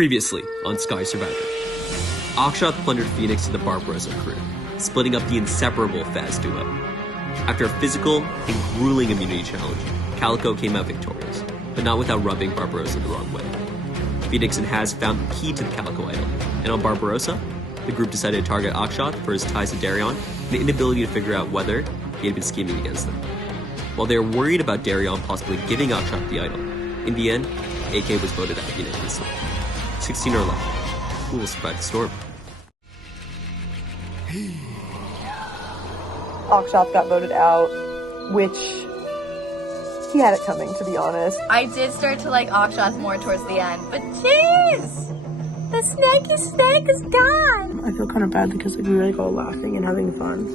Previously on Scotty Survivor. Akshat plundered Phoenix to the Barbarosa crew, splitting up the inseparable Faz duo. After a physical and grueling immunity challenge, Calico came out victorious, but not without rubbing Barbarosa the wrong way. Phoenix and Haz found the key to the Calico idol, and on Barbarosa, the group decided to target Akshat for his ties to Darion and the inability to figure out whether he had been scheming against them. While they were worried about Darion possibly giving Akshat the idol, in the end, AK was voted out unanimously. 16 are left. Who will survive the storm? Akshat got voted out, which he had it coming, to be honest. I did start to like Akshat more towards the end, but jeez! The snake is gone! I feel kind of bad because we were like all laughing and having fun,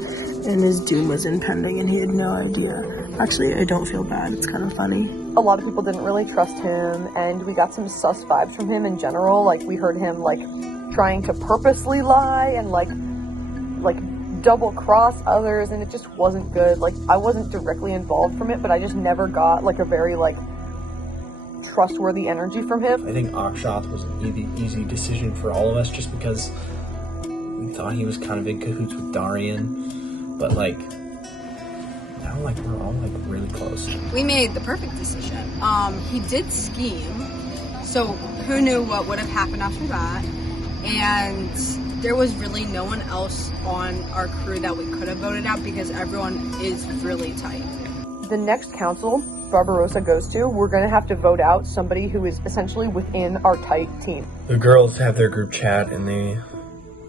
and his doom was impending and he had no idea. Actually, I don't feel bad, it's kind of funny. A lot of people didn't really trust him, and we got some sus vibes from him in general. Like, we heard him like trying to purposely lie and like double cross others, and it just wasn't good. Like, I wasn't directly involved from it, but I just never got like a very like trustworthy energy from him. I think Akshat was an easy decision for all of us just because we thought he was kind of in cahoots with Darion, but like now like we're all like really close. We made the perfect decision. He did scheme, so who knew what would have happened after that, and there was really no one else on our crew that we could have voted out because everyone is really tight. The next council Barbarosa goes to, we're going to have to vote out somebody who is essentially within our tight team. The girls have their group chat, and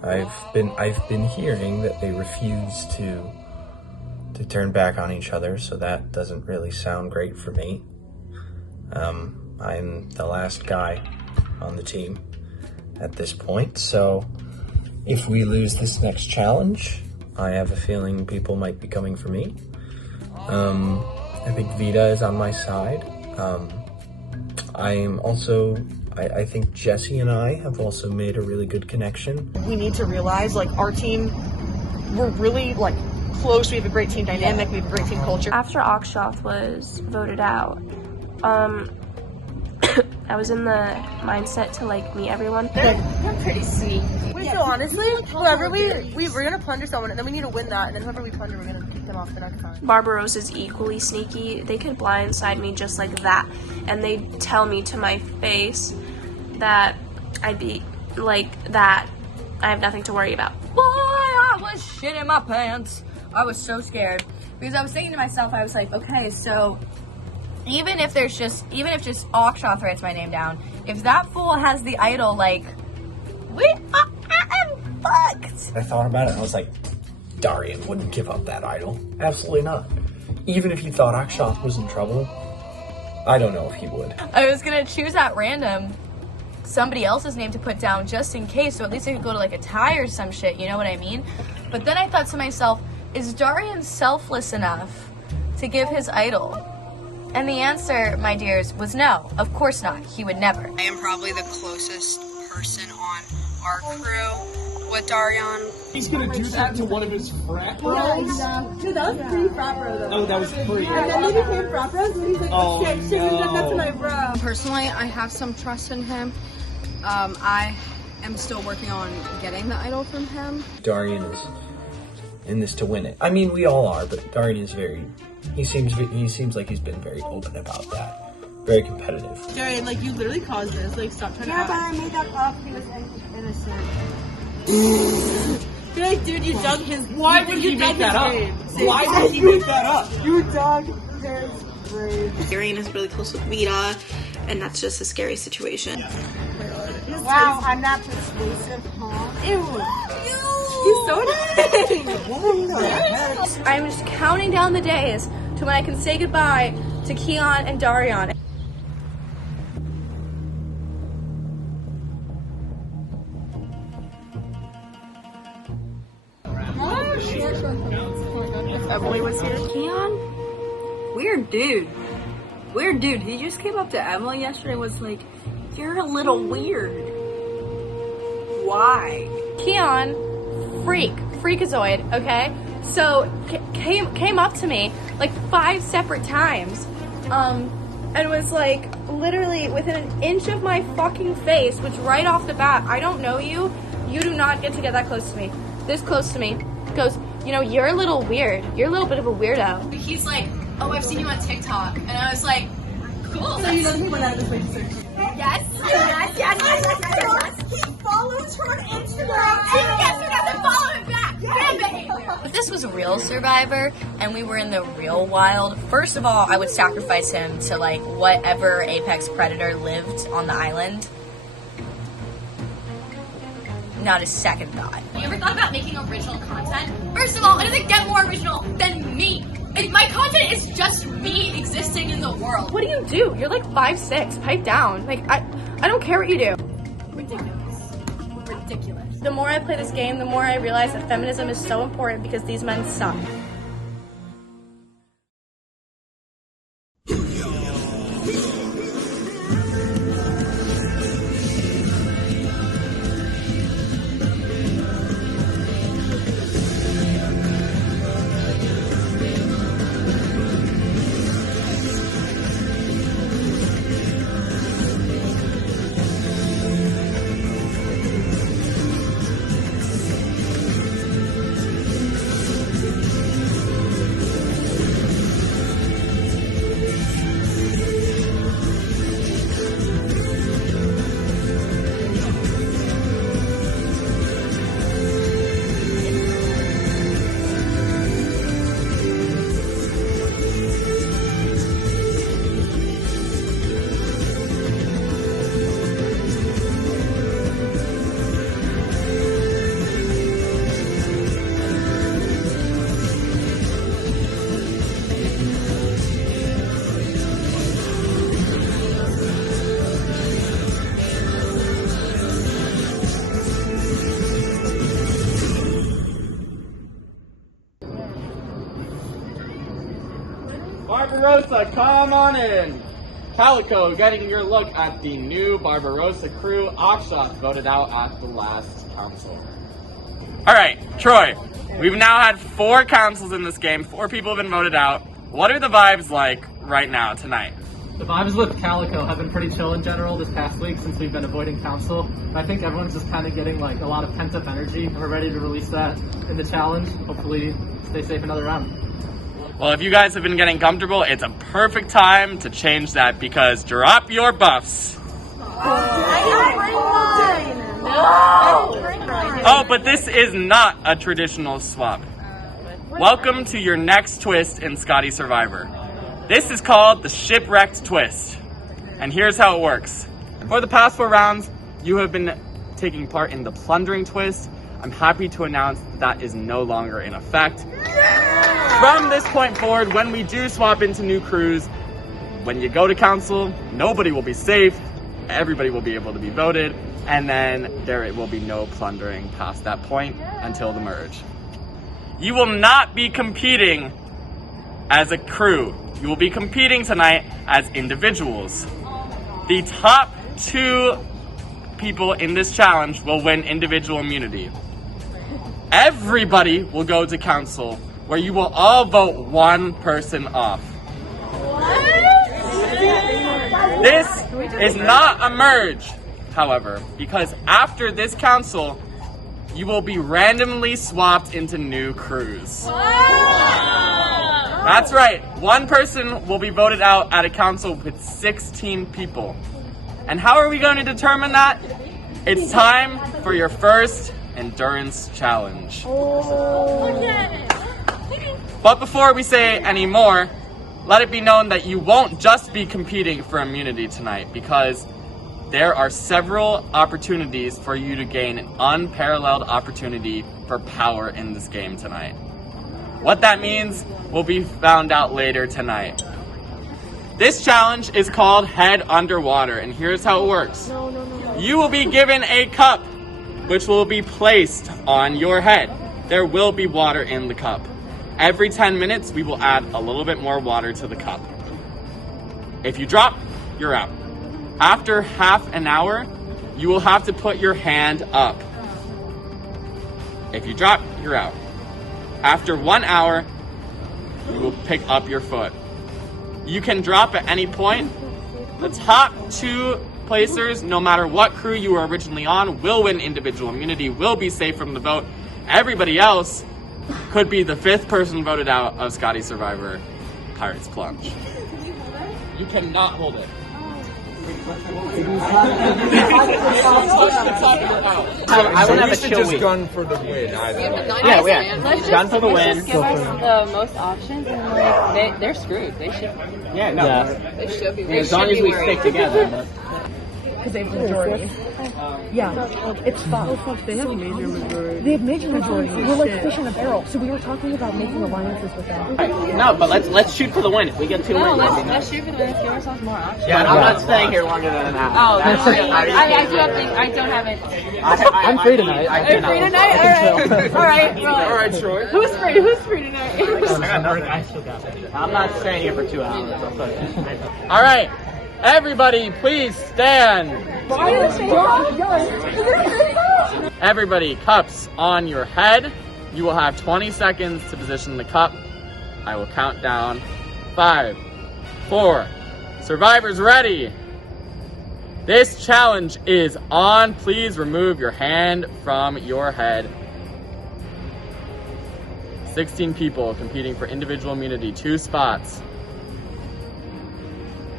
I've been hearing that they refuse to turn back on each other, so that doesn't really sound great for me. I'm the last guy on the team at this point, so if we lose this next challenge, I have a feeling people might be coming for me. I think Vita is on my side. I think Jesse and I have also made a really good connection. We need to realize, like, our team, we're really, like, close. We have a great team dynamic. We have a great team culture. After Akshat was voted out, I was in the mindset to like meet everyone. They're pretty sneaky. Wait, so honestly, whoever we're gonna plunder someone, and then we need to win that, and then whoever we plunder, we're gonna kick them off the next time. Barbarosa's equally sneaky. They could blindside me just like that, and they'd tell me to my face that I'd be like that. I have nothing to worry about. Boy, I was shitting my pants. I was so scared because I was thinking to myself, I was like, okay, so even if just Akshat writes my name down, if that fool has the idol, like, I'm fucked. I thought about it and I was like, Darion wouldn't give up that idol. Absolutely not. Even if he thought Akshat was in trouble, I don't know if he would. I was gonna choose at random somebody else's name to put down just in case, so at least I could go to like a tie or some shit, you know what I mean? But then I thought to myself, is Darion selfless enough to give his idol? And the answer, my dears, was no. Of course not. He would never. I am probably the closest person on our crew with Darion. He's gonna do that to one of his frat bros? Dude, that was pre-frat bro though. Oh, that was pre. And then they became frat bros, and he's like, oh shit, you done that to my bro. Personally, I have some trust in him. I am still working on getting the idol from him. Darion is in this to win it. I mean, we all are, but Darion is he seems like he's been very open about that. Very competitive. Darion, like, you literally caused this. Like, stop trying to act. Yeah, but I made that up. He was innocent. You're like, dude, you dug his... Why would he make that up? Why would he make that up? You dug his grave. Darion is really close with Vita, and that's just a scary situation. Wow, I'm not persuasive, huh? Ew. He's so nice. I'm just counting down the days to when I can say goodbye to Keon and Darion. Emily was here. Keon? Weird dude. He just came up to Emily yesterday and was like, you're a little weird. Why? Keon, freakazoid, okay? So came up to me like 5 separate times, and was like, literally within an inch of my fucking face, which right off the bat, I don't know you. You do not get to get that close to me. This close to me. Goes, you know, you're a little weird. You're a little bit of a weirdo. He's like, oh, I've seen you on TikTok. And I was like, cool. So you know he went out of his way to search you. Yes. He follows her on Instagram. Yes, you have to follow him back. Bad behavior. If this was a real Survivor and we were in the real wild, first of all, I would sacrifice him to like whatever apex predator lived on the island. Not a second thought. You ever thought about making original content? First of all, it doesn't get more original than me. My content is just me existing in the world. What do? You're like 5'6". Pipe down. Like, I don't care what you do. Ridiculous. The more I play this game, the more I realize that feminism is so important because these men suck. Barbarosa, come on in. Calico, getting your look at the new Barbarosa crew. Oxshot voted out at the last council. Alright, Troy, we've now had 4 councils in this game. 4 people have been voted out. What are the vibes like right now, tonight? The vibes with Calico have been pretty chill in general this past week since we've been avoiding council. I think everyone's just kind of getting like a lot of pent-up energy, and we're ready to release that in the challenge. Hopefully stay safe another round. Well, if you guys have been getting comfortable, it's a perfect time to change that because drop your buffs. Oh, but this is not a traditional swap. Welcome to your next twist in Scotty Survivor. This is called the Shipwrecked Twist. And here's how it works. For the past 4 rounds, you have been taking part in the Plundering Twist. I'm happy to announce that is no longer in effect. From this point forward, when we do swap into new crews, when you go to council, nobody will be safe, everybody will be able to be voted, and then there will be no plundering past that point until the merge. You will not be competing as a crew. You will be competing tonight as individuals. The top 2 people in this challenge will win individual immunity. Everybody will go to council, where you will all vote 1 person off. This is not a merge, however, because after this council, you will be randomly swapped into new crews. That's right, 1 person will be voted out at a council with 16 people. And how are we going to determine that? It's time for your first endurance challenge. But before we say any more, let it be known that you won't just be competing for immunity tonight, because there are several opportunities for you to gain an unparalleled opportunity for power in this game tonight. What that means will be found out later tonight. This challenge is called Head Underwater, and here's how it works. You will be given a cup, which will be placed on your head. There will be water in the cup. Every 10 minutes, we will add a little bit more water to the cup. If you drop, you're out. After half an hour, you will have to put your hand up. If you drop, you're out. After 1 hour, you will pick up your foot. You can drop at any point, The top 2 placers, no matter what crew you were originally on, will win individual immunity, will be safe from the vote. Everybody else could be the 5th person voted out of Scotty Survivor Pirates Plunge. You cannot hold it. I would have a chill week. Gun for the win. Yeah, let's gun for the win. Just give us the most options, and like they're screwed. They should. Yeah, no. They should be. As long as we stick together. Because they have majority. Yeah, it's fine. They have major majority. They have major majority. We're like fish in a barrel. So we were talking about making alliances with them. No, but let's shoot for the win. If we get 2 wins. Let's shoot for the win. Give ourselves more options. Yeah, I'm not staying here longer than an hour. Oh, I don't have it. I'm free tonight. I'm free tonight? All right. All right, Troy. Who's free tonight? I'm not staying here for 2 hours. All right, everybody, please stand. Everybody, cups on your head. You will have 20 seconds to position the cup. I will count down. 5, 4. Survivors ready. This challenge is on. Please remove your hand from your head. 16 people competing for individual immunity, 2 spots.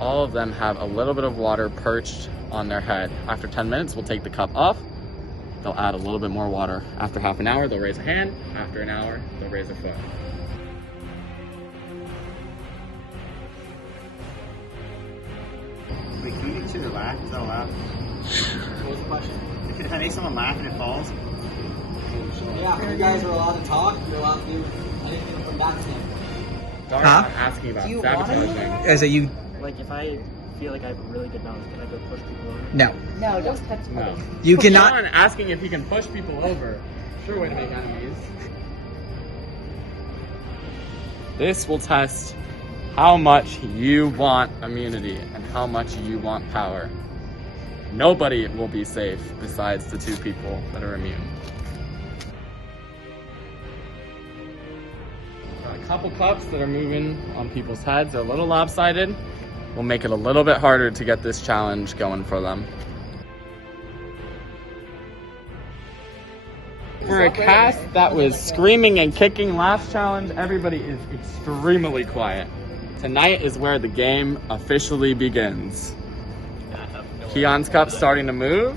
All of them have a little bit of water perched on their head. After 10 minutes, we'll take the cup off. They'll add a little bit more water. After half an hour, they'll raise a hand. After an hour, they'll raise a foot. Wait, can we make sure to laugh? Is that allowed? What was the question? If I make someone laugh and it falls? Yeah, you guys are allowed to talk. You're allowed to do anything from that stand. I'm asking about sabotaging. As a you. Like, if I feel like I have a really good nose, can I go push people over? No. No, don't touch me. No. You cannot. Sean asking if he can push people over. Sure way to make enemies. This will test how much you want immunity and how much you want power. Nobody will be safe besides the 2 people that are immune. Got a couple cups that are moving on people's heads. They're a little lopsided. We'll make it a little bit harder to get this challenge going for them. For a cast that was screaming and kicking last challenge, everybody is extremely quiet. Tonight is where the game officially begins. Keon's cup starting to move.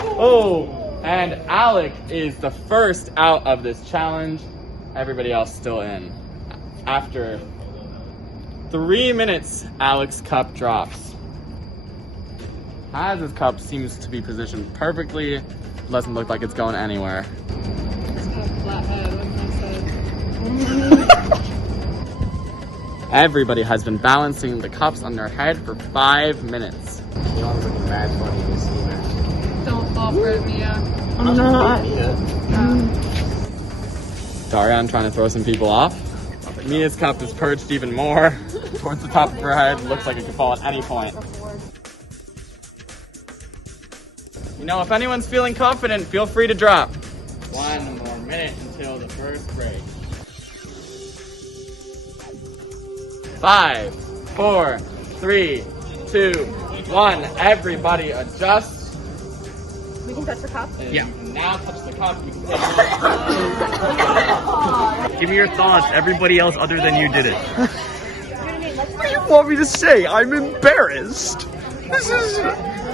Oh, and Alec is the first out of this challenge. Everybody else still in. After 3 minutes, Alec's cup drops. Haz's cup seems to be positioned perfectly. Doesn't look like it's going anywhere. Everybody has been balancing the cups on their head for 5 minutes. Keon's looking mad funny this evening. Don't fall for it, Mia. I'm not. Darian trying to throw some people off. Mia's cup is perched even more towards the top of her head. Looks like it could fall at any point. You know, if anyone's feeling confident, feel free to drop. 1 more minute until the first break. 5, 4, 3, 2, 1. Everybody adjust. We can touch the cup? Yeah. Now touch the cup. You can give me your thoughts. Everybody else other than you did it. What do you want me to say? I'm embarrassed.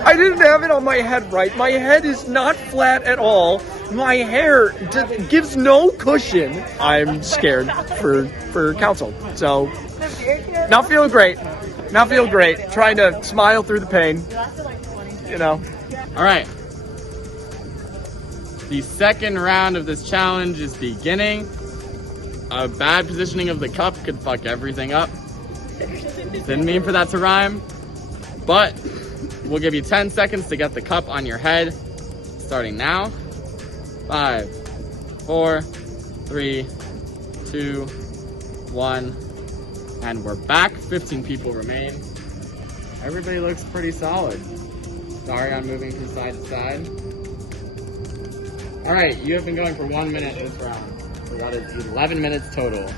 I didn't have it on my head right. My head is not flat at all. My hair gives no cushion. I'm scared for council. So, not feeling great. Not feeling great. Trying to smile through the pain. You know. All right. The second round of this challenge is beginning. A bad positioning of the cup could fuck everything up. Didn't mean for that to rhyme, but we'll give you 10 seconds to get the cup on your head. Starting now. 5, 4, 3, 2, 1, and we're back. 15 people remain. Everybody looks pretty solid. Darian moving from side to side. All right, you have been going for 1 minute this round. So that is 11 minutes total.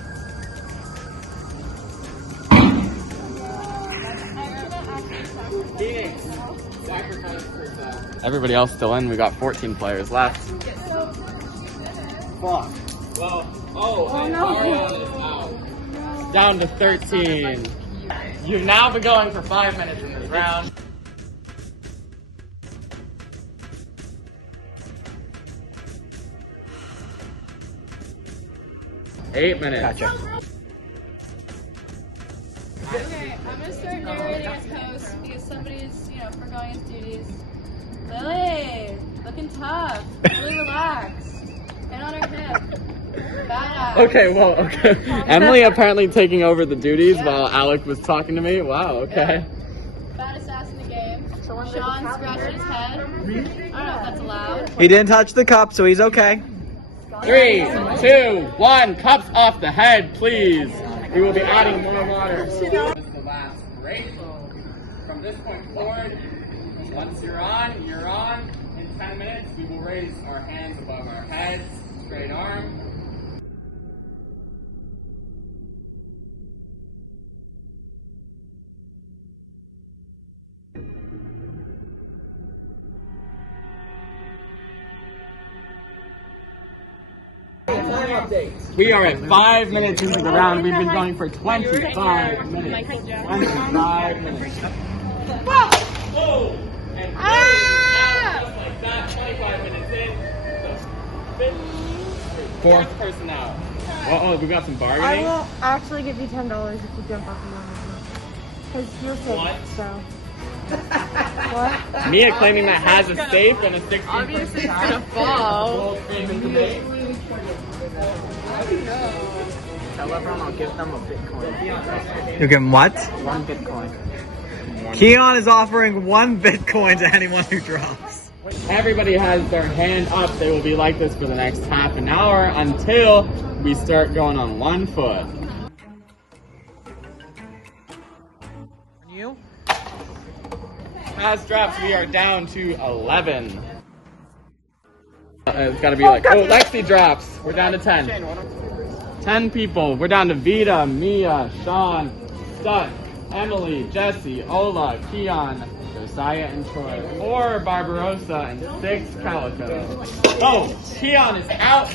Everybody else still in. We got 14 players left. Fuck. Well, oh no. It's down to 13. You've now been going for 5 minutes in this round. Eight minutes. Gotcha. Okay, I'm gonna start narrating as host because somebody's, forgoing his duties. Lily, looking tough, really relaxed, and on her hip. Badass. Okay. Emily apparently taking over the duties while Alec was talking to me. Wow, okay. Baddest ass in the game. Sean scratched his head. I don't know if that's allowed. He didn't touch the cup, so he's okay. 3, 2, 1, cups off the head, please. We will be adding more water. This is the last break. From this point forward, once you're on. In 10 minutes, we will raise our hands above our heads, straight arm. We are at 5 minutes into the round. We've been going for 25 minutes. 25 minutes. Whoa! And just like that, 25 minutes in. Fourth person out. Oh, we got some bargaining. I will actually give you $10 if you jump off the mountain. Because you're safe, so. What? Mia claiming that has a safe and a 60. Obviously it's gonna fall. Tell everyone I'll give them a Bitcoin. You give him what? 1 Bitcoin. Keon is offering 1 Bitcoin to anyone who drops. Everybody has their hand up. They will be like this for the next half an hour until we start going on 1 foot. You? Pass drops, we are down to 11. It's gotta be like, oh, Lexi drops. We're down to 10. 10 people. We're down to Vita, Mia, Sean, Sut, Emily, Jesse, Ola, Keon, Josiah, and Troy. 4 Barbarosa, and 6 Calico. Oh, Keon is out.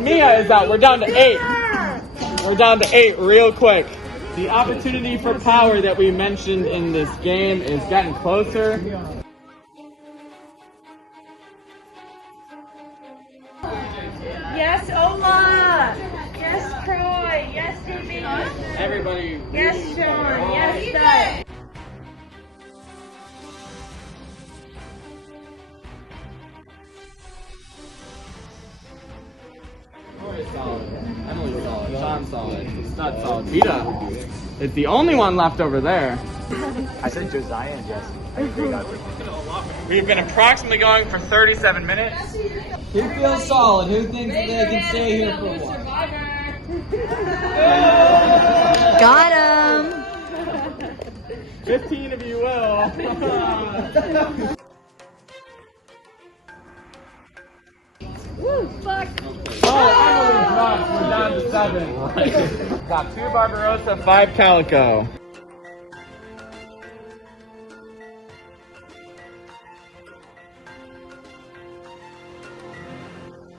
Mia is out. We're down to 8. We're down to 8 real quick. The opportunity for power that we mentioned in this game is getting closer. Yes, Ola! Yes, Troy! Yes, JB! Everybody. Yes, Sean! Yes, Doug! Troy's solid. Emily's solid. Sean's solid. Stud solid. Vita is the only one left over there. I said Josiah and Jesse. We've been approximately going for 37 minutes. Who feels solid? Who thinks that they can stay here for a while? Got him! 15 of you will. Woo, fuck. Oh, Emily dropped. We're down to 7. Got 2 Barbarosa, 5 Calico.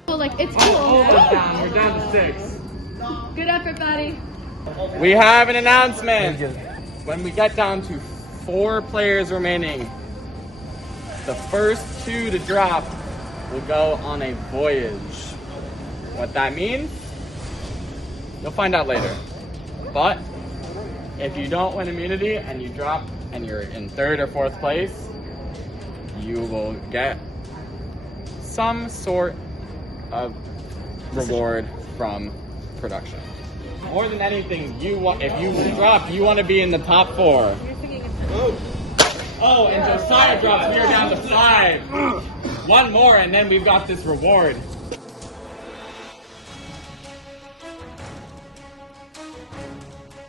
Like, it's Oh, cool. we're down to 6. Good effort, buddy. We have an announcement. When we get down to 4 players remaining, the first 2 to drop will go on a voyage. What that means, you'll find out later. But if you don't win immunity and you drop and you're in 3rd or 4th place, you will get some sort of reward from production. More than anything, if you drop, you want to be in the top 4. Oh, and Josiah drops. We are down to 5. 1 more, and then we've got this reward.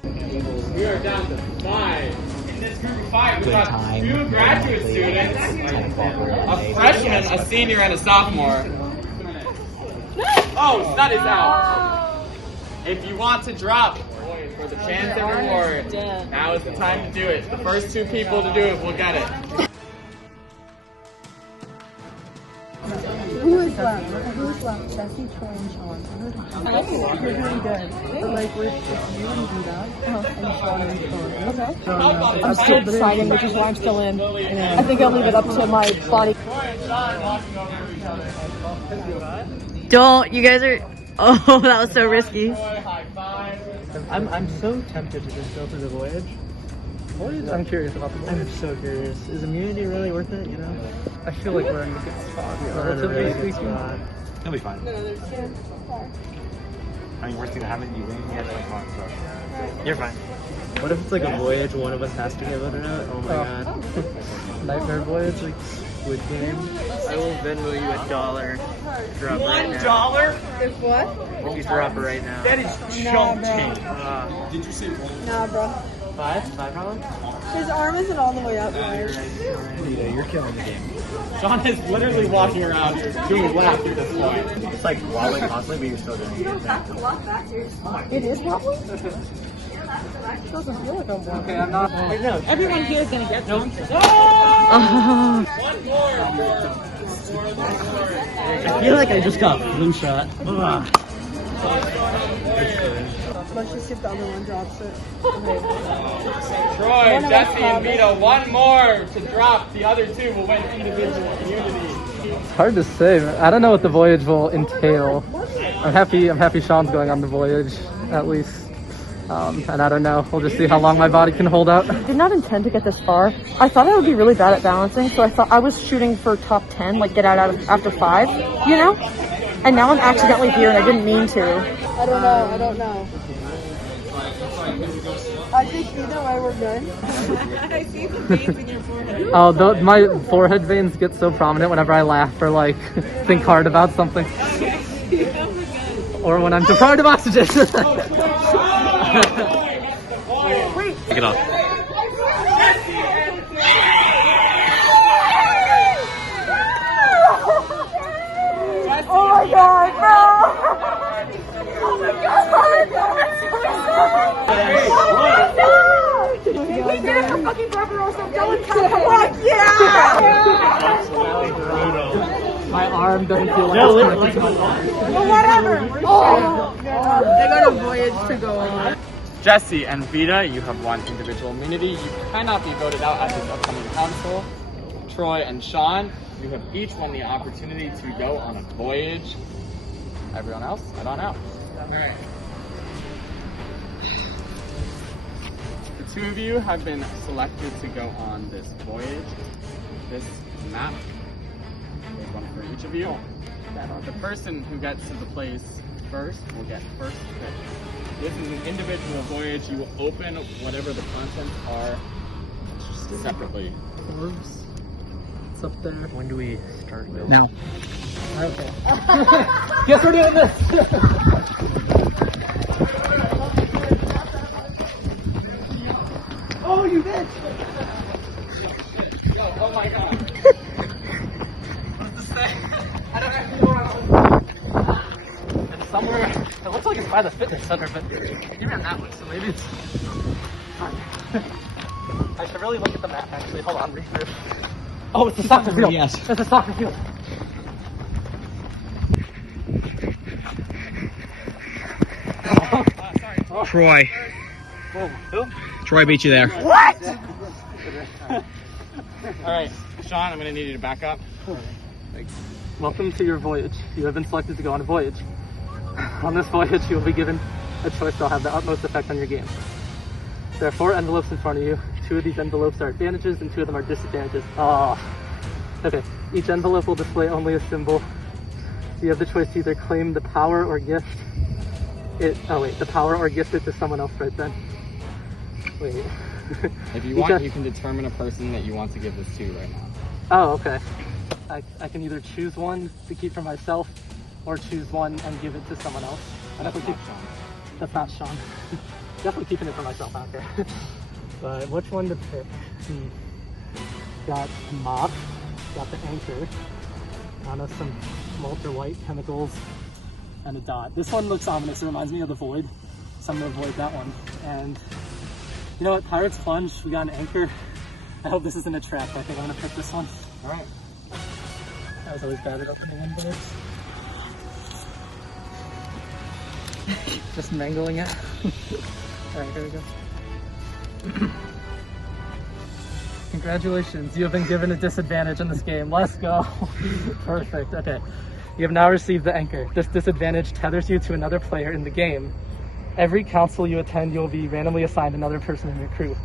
We are down to 5. In this group of 5, we've got 2 graduate students, a freshman, a senior, and a sophomore. Oh, Stud is out. If you want to drop for the chance at reward, now is the time to do it. The first 2 people to do it will get it. left Jesse, Troy, and Sean. You're doing good. But like, it's you and Vita, and Sean and Troy. Okay. I'm still deciding, which is why I'm still in. I think I'll leave it up to my body. Don't, you guys are, oh, that was so risky. I'm so tempted to just go through the voyage. I'm curious about the voyage. I'm so curious. Is immunity really worth it, you know? I feel like we're in a good spot. Relatively speaking. He'll be fine. I mean, worst thing that happened, you win, you have 20 points, so you're fine. What if it's like a voyage, one of us has to give it out? Oh my god. Nightmare voyage, like Squid Game. I will Venmo you $1. Drop right now. $1? If what? You drop it right now. That is chump change. Did you say one? Nah, bro. $5? His arm isn't all the way up, right? You're killing the game. Sean is literally walking around doing laps at this point. It's like wobbling constantly, but you're still doing it. It is wobbly? It doesn't feel like I'm wobbly. Okay, I'm not. Wait, no. Everyone here is gonna get some. I feel like I just got flu shot. Let's just see if the other one drops it. Troy, Jesse, and Vito, one more to drop. The other two will win individual immunity. It's hard to say. I don't know what the voyage will entail. I'm happy Sean's going on the voyage, at least. And I don't know. We'll just see how long my body can hold out. I did not intend to get this far. I thought I would be really bad at balancing, so I thought I was shooting for top 10, like get out after 5, you know? And now I'm accidentally here and I didn't mean to. I don't know. I think either way we're good. I see the veins in your forehead. Oh, my forehead veins get so prominent whenever I laugh or like think hard about something. Or when I'm deprived of oxygen. Wait. Take it off. Oh my god, no! Oh my god! We did it for fucking Barbarosa. Fuck yeah! My arm doesn't feel like it's connected to my arm. Well, whatever. They got a voyage to go on. Jesse and Vita, you have one individual immunity. You cannot be voted out at this upcoming council. Troy and Sean, you have each won the opportunity to go on a voyage. Everyone else, I don't know. All right. The two of you have been selected to go on this voyage. This map, there's one for each of you. The person who gets to the place first will get first pick. This is an individual voyage. You will open whatever the contents are separately. It's up there. When do we start? No. Okay. Guess we're doing this. Oh, you bitch! Oh my god. What does this say? I don't actually know what It's somewhere. It looks like it's by the fitness center, but you ran that way, so maybe it's fine. I should really look at the map, actually. Hold on, regroup. Oh, it's a soccer field. Yes. It's a soccer field. Troy. Who? Troy beat you there. What? Alright, Sean, I'm gonna need you to back up. Welcome to your voyage. You have been selected to go on a voyage. On this voyage, you will be given a choice that will have the utmost effect on your game. There are 4 envelopes in front of you. 2 of these envelopes are advantages and 2 of them are disadvantages. Oh. Okay, each envelope will display only a symbol. You have the choice to either claim the power or gift it. Oh wait, the power or gift it to someone else right then. Wait. If you want, you can determine a person that you want to give this to right now. Oh, okay. I can either choose one to keep for myself or choose one and give it to someone else. That's not Sean. That's not Sean. Definitely keeping it for myself out there. But which one to pick? Got a mop, got the anchor, I know some ultra white chemicals, and a dot. This one looks ominous. It reminds me of the Void, so I'm gonna avoid that one. And you know what? Pirates Plunge, we got an anchor. I hope this isn't a trap. I think I'm gonna pick this one. Alright. I was always bad at opening envelopes. Just mangling it. Alright, here we go. Congratulations, you have been given a disadvantage in this game. Let's go. Perfect, okay. You have now received the anchor. This disadvantage tethers you to another player in the game. Every council you attend, you will be randomly assigned another person in your crew.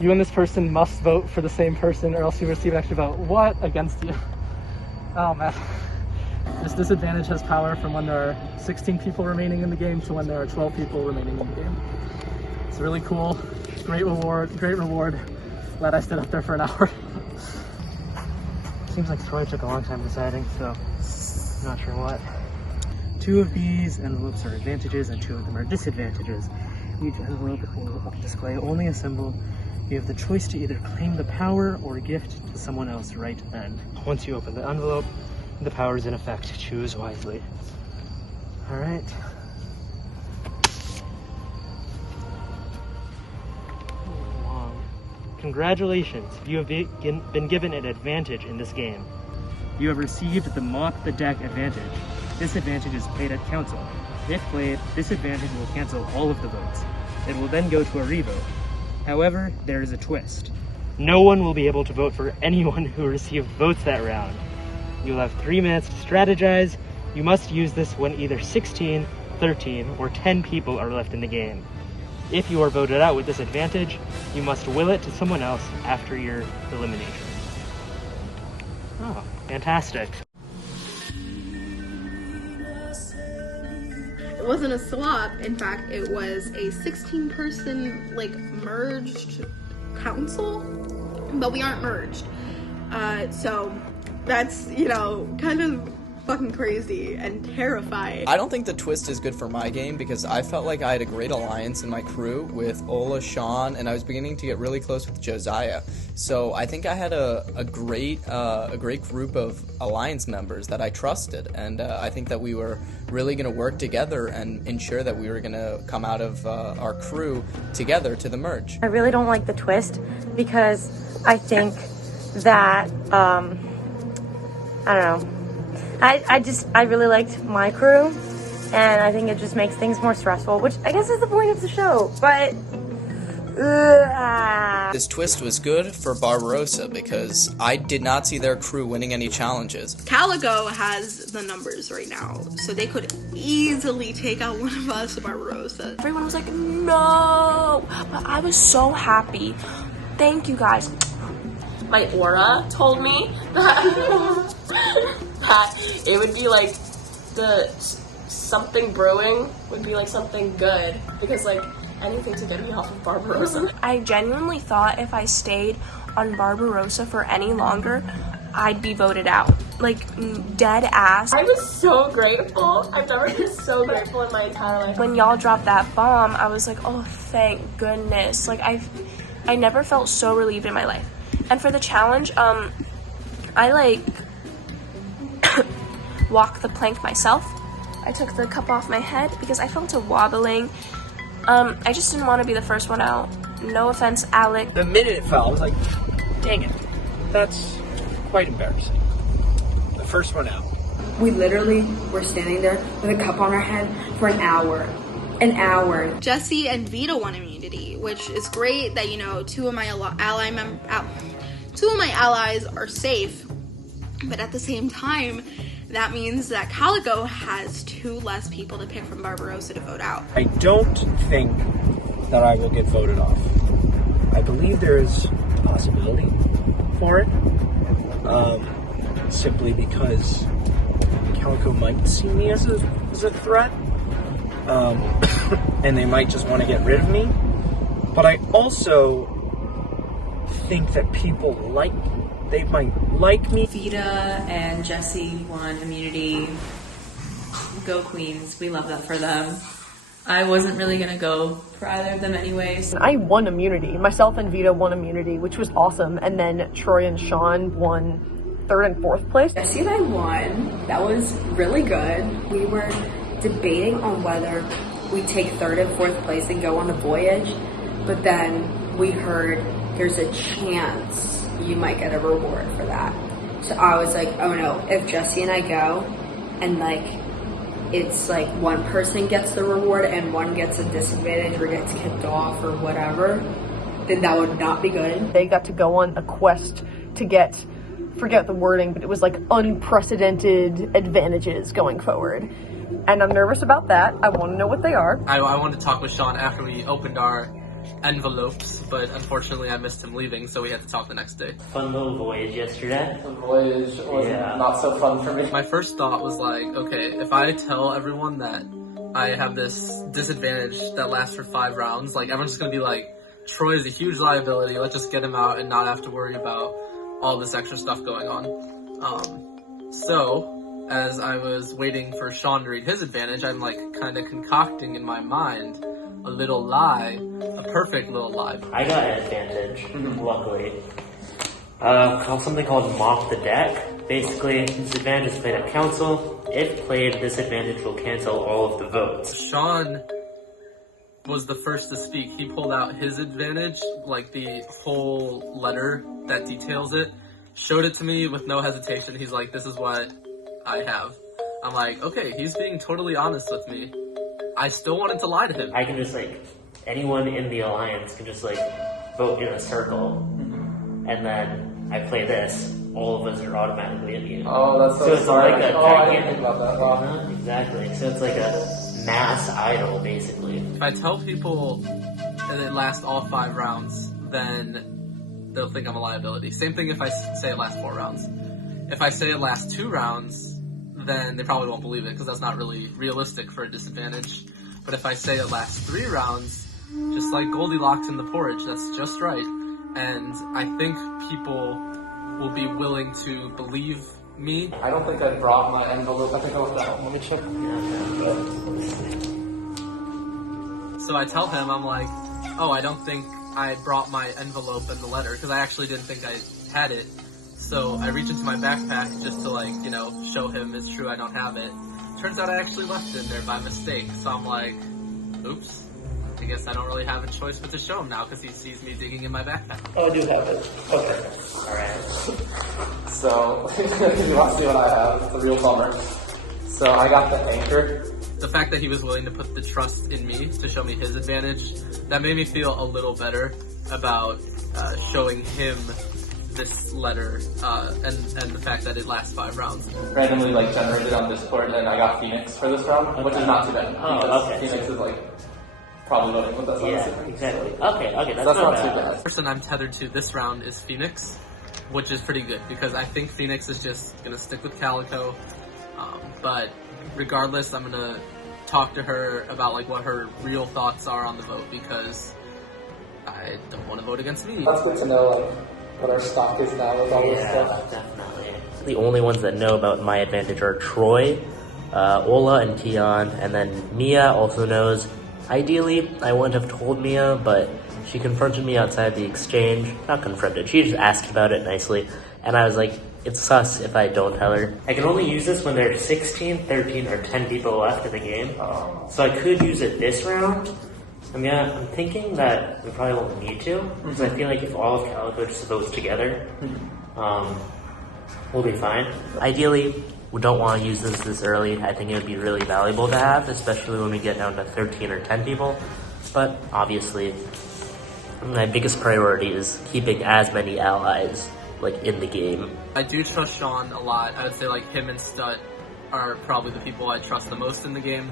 You and this person must vote for the same person or else you receive an extra vote. What? Against you. Oh man. This disadvantage has power from when there are 16 people remaining in the game to when there are 12 people remaining in the game. It's really cool. Great reward. Glad I stood up there for an hour. Seems like Troy took a long time deciding, so I'm not sure what. 2 of these envelopes are advantages and 2 of them are disadvantages. Each envelope will display only a symbol. You have the choice to either claim the power or gift to someone else right then. Once you open the envelope, the power is in effect. Choose wisely. Alright. Congratulations, you have been given an advantage in this game. You have received the Mop the Deck advantage. This advantage is played at council. If played, this advantage will cancel all of the votes. It will then go to a revote. However, there is a twist. No one will be able to vote for anyone who received votes that round. You will have 3 minutes to strategize. You must use this when either 16, 13, or 10 people are left in the game. If you are voted out with this advantage, you must will it to someone else after your elimination. Oh, fantastic. It wasn't a swap, in fact, it was a 16-person, like, merged council, but we aren't merged. So that's, you know, kind of fucking crazy and terrifying. I don't think the twist is good for my game because I felt like I had a great alliance in my crew with Ola, Sean, and I was beginning to get really close with Josiah. So I think I had a great group of alliance members that I trusted, and I think that we were really going to work together and ensure that we were going to come out of our crew together to the merge. I really don't like the twist because I think that I don't know. I really liked my crew, and I think it just makes things more stressful, which I guess is the point of the show, but This twist was good for Barbarosa because I did not see their crew winning any challenges. Calico has the numbers right now, so they could easily take out one of us, Barbarosa. Everyone was like, no, but I was so happy. Thank you guys. My aura told me that it would be like something brewing would be like something good because like anything to get me off of Barbarosa. I genuinely thought if I stayed on Barbarosa for any longer, I'd be voted out. Like dead ass. I was so grateful. I've never been so grateful in my entire life. When y'all dropped that bomb, I was like, oh thank goodness. Like I never felt so relieved in my life. And for the challenge, I like walk the plank myself. I took the cup off my head because I felt it wobbling. I just didn't want to be the first one out. No offense, Alec. The minute it fell, I was like, dang it. That's quite embarrassing. The first one out. We literally were standing there with a cup on our head for an hour. An hour. Jesse and Vito won immunity, which is great that, you know, two of my allies are safe. But at the same time, that means that Calico has 2 less people to pick from Barbarosa to vote out. I don't think that I will get voted off. I believe there is a possibility for it, simply because Calico might see me as a threat, and they might just want to get rid of me. But I also think that people they might like me. Vita and Jesse won immunity. Go Queens. We love that for them. I wasn't really going to go for either of them anyways. I won immunity. Myself and Vita won immunity, which was awesome. And then Troy and Sean won 3rd and 4th place. Jesse and I won. That was really good. We were debating on whether we take 3rd and 4th place and go on the voyage. But then we heard there's a chance you might get a reward for that. So I was like, oh no, if Jesse and I go and like it's like one person gets the reward and one gets a disadvantage or gets kicked off or whatever, then that would not be good. They got to go on a quest to get, forget the wording, but it was like unprecedented advantages going forward. And I'm nervous about that. I want to know what they are. I wanted to talk with Sean after we opened our envelopes, but unfortunately I missed him leaving, so we had to talk the next day. Fun little voyage yesterday. The voyage was not so fun for me. My first thought was like, okay, if I tell everyone that I have this disadvantage that lasts for 5 rounds, like everyone's just gonna be like, Troy is a huge liability, let's just get him out and not have to worry about all this extra stuff going on. So as I was waiting for Sean to read his advantage, I'm like kind of concocting in my mind a little lie, a perfect little lie. I got an advantage, luckily. Something called Mop the Deck. Basically, this advantage is played at council. If played, this advantage will cancel all of the votes. Sean was the first to speak. He pulled out his advantage, like the whole letter that details it, showed it to me with no hesitation. He's like, this is what I have. I'm like, okay, he's being totally honest with me. I still wanted to lie to him. I can just anyone in the alliance can just vote in a circle, and then I play this, all of us are automatically immune. Oh, that's so it's sorry. like a I didn't think about that. Wow. Exactly. So it's like a mass idol, basically. If I tell people and it lasts all 5 rounds, then they'll think I'm a liability. Same thing if I say it lasts 4 rounds. If I say it lasts 2 rounds, then they probably won't believe it because that's not really realistic for a disadvantage. But if I say it lasts 3 rounds, just like Goldilocks in the porridge, that's just right. And I think people will be willing to believe me. I don't think I brought my envelope. I think I left that home. Let me check. So I tell him, I'm like, oh, I don't think I brought my envelope and the letter because I actually didn't think I had it. So I reach into my backpack just to show him it's true I don't have it. Turns out I actually left it in there by mistake. So I'm like, oops. I guess I don't really have a choice but to show him now because he sees me digging in my backpack. Oh, I do have it. Okay. Alright. So, you want to see what I have? It's the real bummer. So I got the anchor. The fact that he was willing to put the trust in me to show me his advantage, that made me feel a little better about showing him this letter and the fact that it lasts 5 rounds. Randomly generated on Discord, and I got Phoenix for this round, which is not too bad. Oh, okay. Phoenix is probably voting with us. Yeah, exactly. Okay, that's not too bad. The person I'm tethered to this round is Phoenix, which is pretty good because I think Phoenix is just gonna stick with Calico. But regardless, I'm gonna talk to her about what her real thoughts are on the vote because I don't want to vote against me. That's good to know what our stock is now with all this stuff. Definitely. The only ones that know about my advantage are Troy, Ola, and Keon, and then Mia also knows. Ideally, I wouldn't have told Mia, but she confronted me outside the exchange. Not confronted, she just asked about it nicely, and I was like, it's sus if I don't tell her. I can only use this when there are 16, 13, or 10 people left in the game, so I could use it this round. I mean, I'm thinking that we probably won't need to, because I feel like if all of Calico just votes together, we'll be fine. Ideally, we don't want to use this early. I think it would be really valuable to have, especially when we get down to 13 or 10 people. But obviously, my biggest priority is keeping as many allies in the game. I do trust Sean a lot. I would say him and Stut are probably the people I trust the most in the game.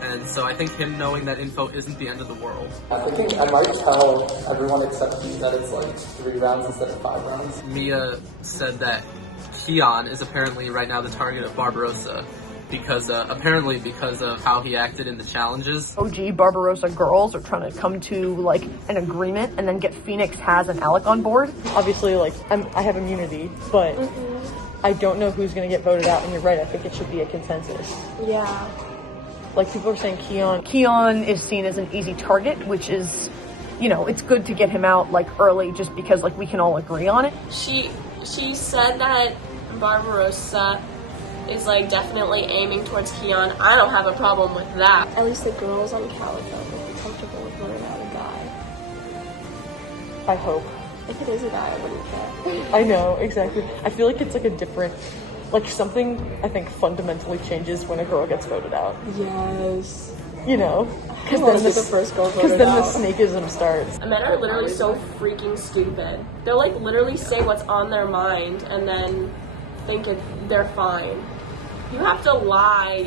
And so I think him knowing that info isn't the end of the world. I think I might tell everyone except you that it's 3 rounds instead of 5 rounds. Mia said that Keon is apparently right now the target of Barbarosa because because of how he acted in the challenges. OG Barbarosa girls are trying to come to an agreement and then get Phoenix, Haz, and Alec on board. Obviously I have immunity, but I don't know who's gonna get voted out, and you're right, I think it should be a consensus. Yeah. People are saying Keon. Keon is seen as an easy target, which is, it's good to get him out early just because we can all agree on it. She said that Barbarosa is definitely aiming towards Keon. I don't have a problem with that. At least the girls on Calico will be comfortable with voting out a guy. I hope. If it is a guy, I wouldn't care. I know, exactly. I feel like it's a different Like, something, I think, fundamentally changes when a girl gets voted out. Yes. You know? Because then, the first girl voted out. The snakeism starts. Men are literally so freaking stupid. They'll like literally say what's on their mind and then think they're fine. You have to lie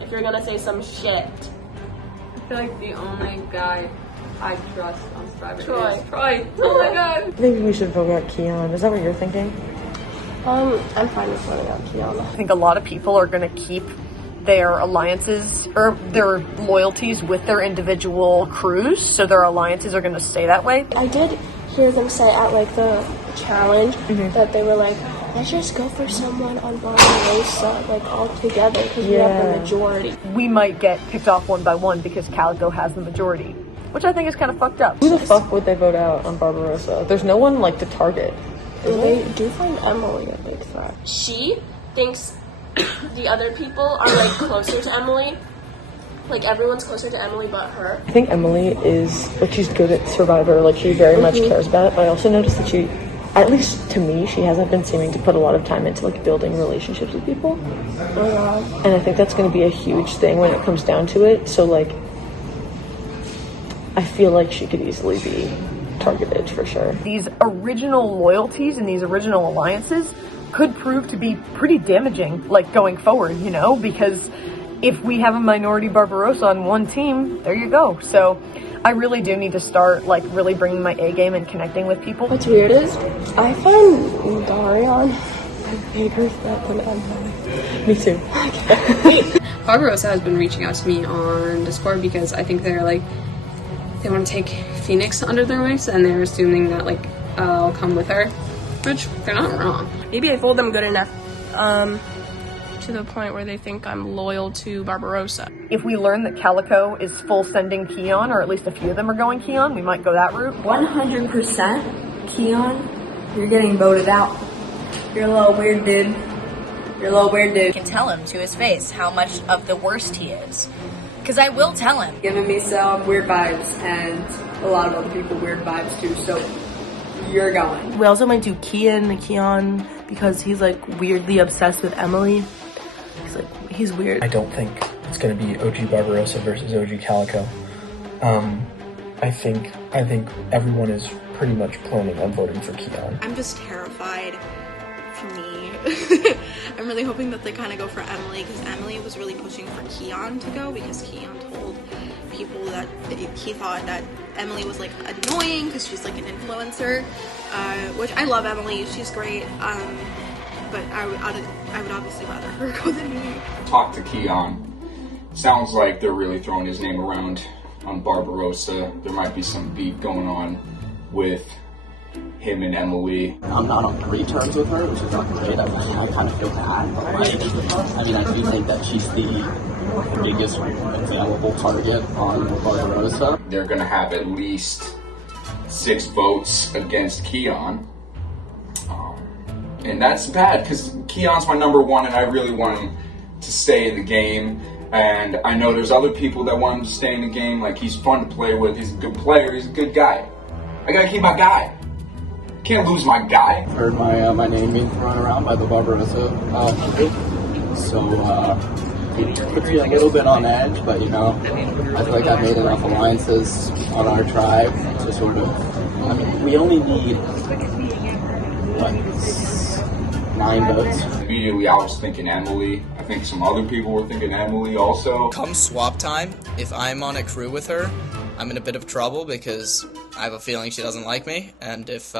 if you're gonna say some shit. I feel like the only guy I trust on Survivor Troy. is Troy. Oh my god. I think we should vote out Keon. Is that what you're thinking? I'm fine with voting out Keon. I think a lot of people are gonna keep their alliances or their loyalties with their individual crews, so their alliances are going to stay that way. I did hear them say at like the challenge that they were like, let's just go for someone on Barbarosa, like all together, because we have the majority. We might get picked off one by one because Calico has the majority, which I think is kind of fucked up. Who the fuck would they vote out on Barbarosa? There's no one like to target. They do find Emily a big threat. She thinks the other people are like closer to Emily. Like everyone's closer to Emily but her. I think Emily is like, she's good at Survivor, like she very much cares about it, but I also noticed that she, at least to me, she hasn't been seeming to put a lot of time into like building relationships with people. And I think that's going to be a huge thing when it comes down to it. So like, I feel like she could easily be targeted for sure. These original loyalties and these original alliances could prove to be pretty damaging, like going forward, you know, because if we have a minority Barbarosa on one team, there you go. So I really do need to start like really bringing my A game and connecting with people. What's weird is I find Darion a bigger threat than Emily. Me too. Barbarosa has been reaching out to me on Discord because I think they're like, they want to take Phoenix under their wings and they're assuming that like I'll come with her, which they're not wrong. Maybe I fooled them good enough to the point where they think I'm loyal to Barbarosa. If we learn that Calico is full sending Keon, or at least a few of them are going Keon, we might go that route. 100% Keon, you're getting voted out. You're a little weird, dude. You're a little weird, dude. You can tell him to his face how much of the worst he is. Because I will tell him. Giving me some weird vibes, and a lot of other people weird vibes too, so you're going. We also might do Keon because he's like weirdly obsessed with Emily. He's weird. I don't think it's going to be OG Barbarosa versus OG Calico. I think everyone is pretty much planning on voting for Keon. I'm just terrified for me. I'm really hoping that they kind of go for Emily, because Emily was really pushing for Keon to go, because Keon told people that he thought that Emily was like annoying because she's like an influencer, which I love Emily, she's great, but I would obviously rather her go than me. Talk to Keon. Sounds like they're really throwing his name around on Barbarosa. There might be some beef going on with him and Emily. I'm not on great terms with her, which is not great. I kind of feel bad, but like, I mean, I do think that she's the biggest available target on Barbarosa. They're going to have at least 6 votes against Keon. And that's bad, because Keon's my number one, and I really want him to stay in the game. And I know there's other people that want him to stay in the game. Like, he's fun to play with. He's a good player. He's a good guy. I got to keep my guy. Can't lose my guy. Heard my name being thrown around by the Barbarosa so it puts me a little bit on edge, but you know, I feel like I've made enough alliances on our tribe to sort of, I mean, we only need, what, 9 votes? Immediately I was thinking Emily. I think some other people were thinking Emily also. Come swap time, if I'm on a crew with her, I'm in a bit of trouble because I have a feeling she doesn't like me, and if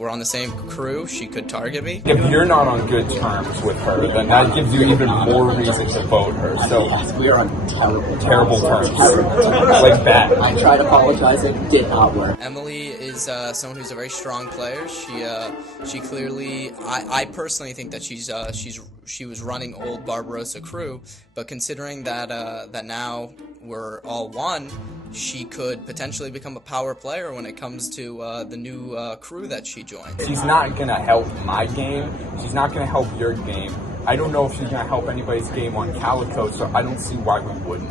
we're on the same crew, she could target me. If you're not on good terms with her, then that gives you even more reason to vote her. So yes, we are on terrible terms. Like that. I tried apologizing, did not work. Emily is someone who's a very strong player. She clearly, I personally think that she was running old Barbarosa crew, but considering that that now we're all one, she could potentially become a power player when it comes to the new crew that she joined. She's not going to help my game. She's not going to help your game. I don't know if she's going to help anybody's game on Calico, so I don't see why we wouldn't.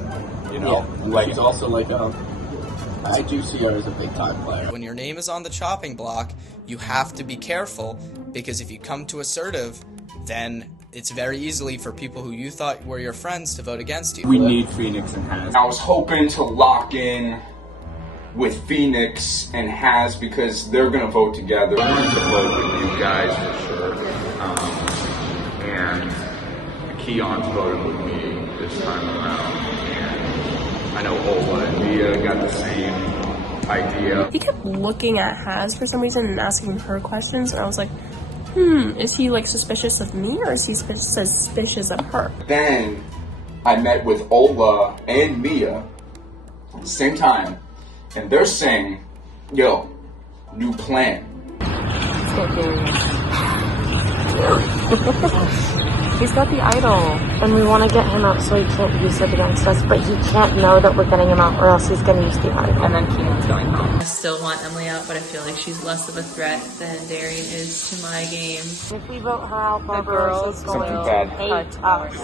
You know, yeah, like she's also like I do see her as a big time player. When your name is on the chopping block, you have to be careful, because if you come too assertive, then it's very easily for people who you thought were your friends to vote against you. We need Phoenix and Haz. I was hoping to lock in with Phoenix and Haz because they're going to vote together. I'm going to vote with you guys for sure. And Keon's voted with me this time around. And I know Ola and Mia got the same idea. He kept looking at Haz for some reason and asking her questions, and I was like, is he like suspicious of me or is he suspicious of her? Then I met with Ola and Mia at the same time, and they're saying, yo, new plan. He's got the idol, and we want to get him out so he can't use it against us, but he can't know that we're getting him out or else he's going to use the idol. And then Keon's going home. I still want Emily out, but I feel like she's less of a threat than Darian is to my game. If we vote her out, Barbarosa's going Something to hate us.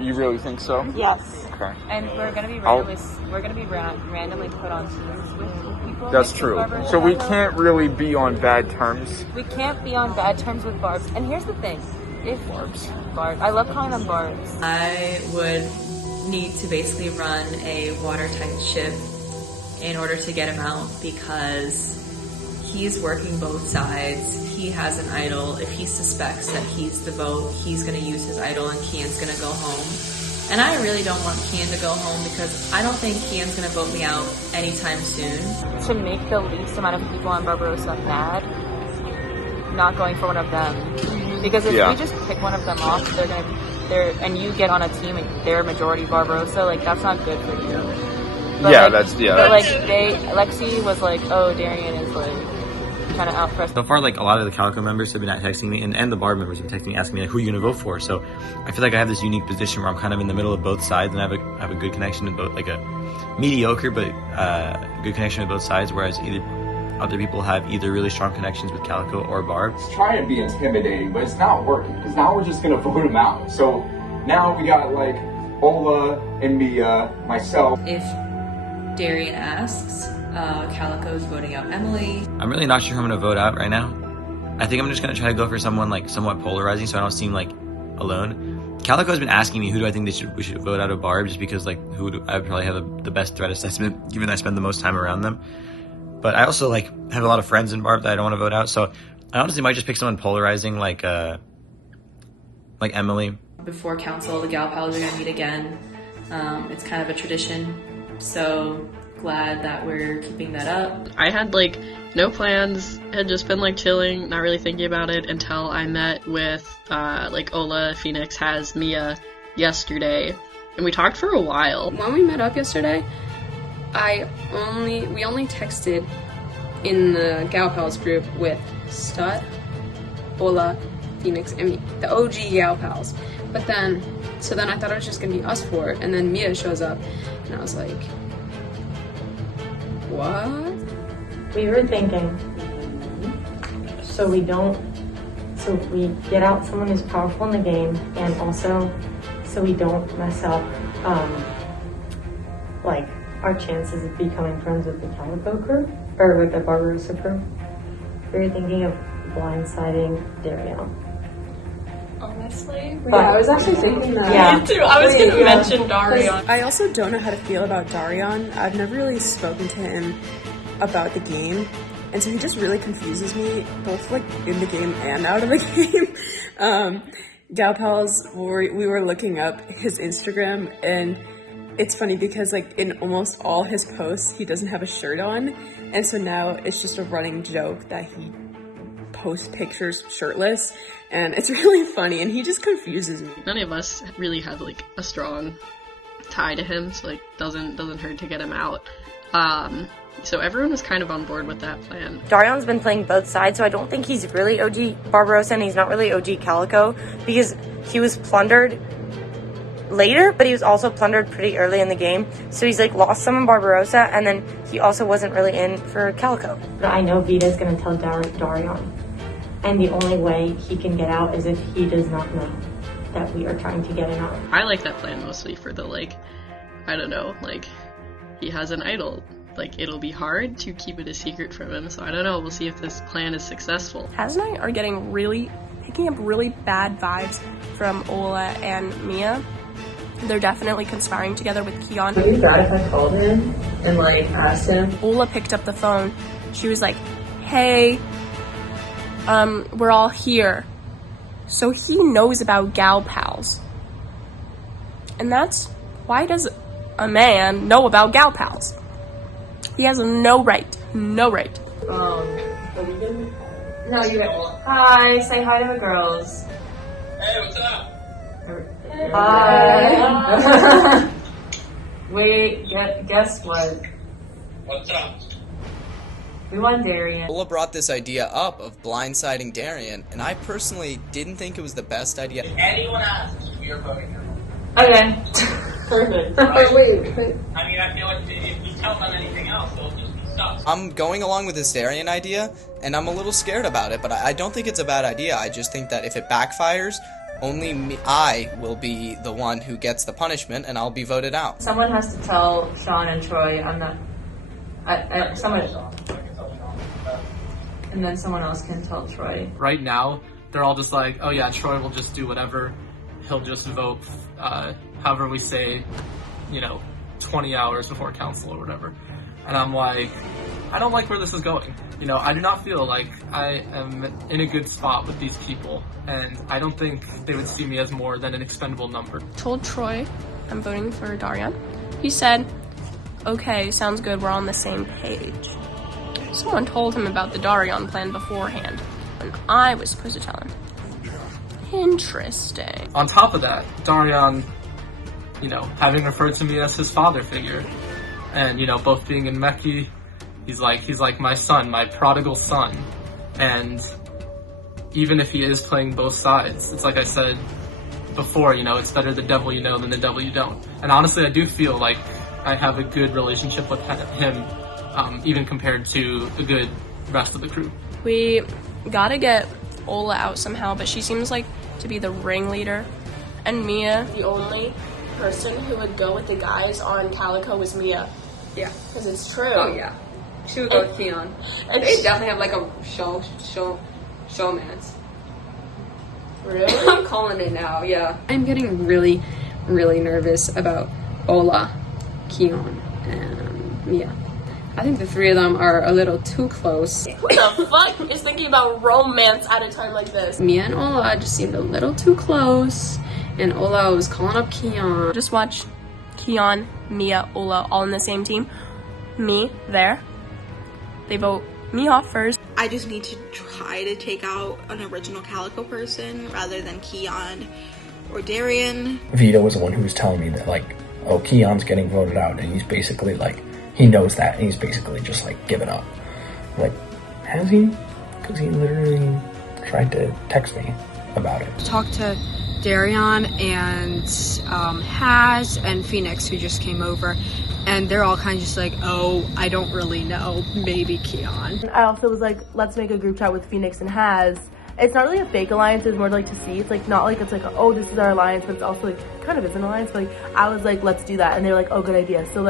You really think so? Yes. Okay. And we're gonna be randomly put on teams with people. That's true. So we can't really be on bad terms. We can't be on bad terms with Barbs. And here's the thing. Barbs. I love calling them Barbs. I would need to basically run a watertight ship in order to get him out because he's working both sides. He has an idol. If he suspects that he's the vote, he's going to use his idol and Kian's going to go home. And I really don't want Kian to go home because I don't think Kian's going to vote me out anytime soon. To make the least amount of people on Barbarosa mad, not going for one of them. Because if we just pick one of them off, and you get on a team and they're majority Barbarosa, like that's not good for you. But Lexi was like, oh, Darian is like kind of out for us. So far, like a lot of the Calico members have been texting me, and the Barb members have been texting me, asking me like, who are you gonna vote for? So I feel like I have this unique position where I'm kind of in the middle of both sides, and I have a good connection to both, like a mediocre but good connection with both sides. Whereas other people have either really strong connections with Calico or Barb. It's trying to be intimidating, but it's not working because now we're just gonna vote him out. So now we got like Ola and Mia, myself. If Darian asks, Calico's voting out Emily. I'm really not sure who I'm gonna vote out right now. I think I'm just gonna try to go for someone like somewhat polarizing, so I don't seem like alone. Calico's been asking me who do I think we should vote out of Barb, just because like I would probably have the best threat assessment, given I spend the most time around them. But I also like have a lot of friends in Barb that I don't want to vote out, so I honestly might just pick someone polarizing like Emily. Before council, the gal pals are gonna meet again. It's kind of a tradition, so glad that we're keeping that up. I had like no plans, had just been like chilling, not really thinking about it until I met with like Ola, Phoenix, Haz, Mia yesterday, and we talked for a while. When we met up yesterday, we only texted in the Gal Pals group with Stud, Ola, Phoenix, and me, the OG Gal Pals. But then I thought it was just gonna be us four, and then Mia shows up, and I was like, what? We were thinking, so we get out someone who's powerful in the game, and also so we don't mess up like our chances of becoming friends with the Calico crew or with the Barbarosa crew. We were thinking of blindsiding Darian. Honestly, I was actually thinking that. Yeah. Me too. I was gonna mention Darian. I also don't know how to feel about Darian. I've never really spoken to him about the game, and so he just really confuses me, both like in the game and out of the game. Gal Pals, we were looking up his Instagram, and it's funny because like in almost all his posts, he doesn't have a shirt on, and so now it's just a running joke that he posts pictures shirtless, and it's really funny, and he just confuses me. None of us really have like a strong tie to him, so like doesn't hurt to get him out. So everyone was kind of on board with that plan. Darian's been playing both sides, so I don't think he's really OG Barbarosa and he's not really OG Calico, because he was plundered later, but he was also plundered pretty early in the game. So he's like lost some in Barbarosa, and then he also wasn't really in for Calico. But I know Vita's gonna tell Darian, and the only way he can get out is if he does not know that we are trying to get him out. I like that plan mostly for the like, I don't know, like he has an idol. Like, it'll be hard to keep it a secret from him, so I don't know, we'll see if this plan is successful. Haz and I are getting really picking up really bad vibes from Ola and Mia. They're definitely conspiring together with Keon. Would you be bad if I called him and like asked him? Ola picked up the phone. She was like, hey, we're all here. So he knows about gal pals. And that's, why does a man know about gal pals? He has no right. No right. No, you hi, say hi to the girls. Hey, what's up? Hi. Wait, guess what? What's up? We want Darian. Ola brought this idea up of blindsiding Darian, and I personally didn't think it was the best idea. If anyone asks, we are voting for him. Okay. Perfect. Right? Wait. I mean, I feel like if we tell them anything else, they'll just be stuck. I'm going along with this Darian idea, and I'm a little scared about it, but I don't think it's a bad idea. I just think that if it backfires, only I will be the one who gets the punishment, and I'll be voted out. Someone has to tell Sean and Troy. I'm not. Someone. And then someone else can tell Troy. Right now, they're all just like, oh yeah, Troy will just do whatever. He'll just vote however we say, 20 hours before council or whatever. And I'm like, I don't like where this is going. I do not feel like I am in a good spot with these people, and I don't think they would see me as more than an expendable number. Told Troy I'm voting for Darian. He said, okay, sounds good, we're on the same page. Someone told him about the Darian plan beforehand, and I was supposed to tell him. Interesting. On top of that, Darian, having referred to me as his father figure, and, both being in Meki, he's like my son, my prodigal son. And even if he is playing both sides, it's like I said before, it's better the devil you know than the devil you don't. And honestly, I do feel like I have a good relationship with him, even compared to the good rest of the crew. We gotta get Ola out somehow, but she seems like to be the ringleader. And Mia, The only person who would go with the guys on Calico was Mia. Yeah. Because it's true. Oh, yeah. She would go with Keon. They definitely have like a showmance. Really? I'm calling it now, yeah. I'm getting really, really nervous about Ola, Keon, and Mia. I think the three of them are a little too close. Who the fuck is thinking about romance at a time like this? Mia and Ola just seemed a little too close, and Ola was calling up Keon. Just watch Keon, Mia, Ola all in the same team. Me, there. They vote me off first. I just need to try to take out an original Calico person rather than Keon or Darian. Vito was the one who was telling me that, Keon's getting voted out, and he's basically, he knows that, and he's basically just, given up. Has he? Because he literally tried to text me about it. Talked to Darian and Haz and Phoenix, who just came over, and they're all kind of just like, oh, I don't really know, maybe Keon. I also was like, let's make a group chat with Phoenix and Haz. It's not really a fake alliance, it's more to see. It's not it's oh, this is our alliance, but it's also kind of is an alliance. But I was like, let's do that, and they're like, oh, good idea. So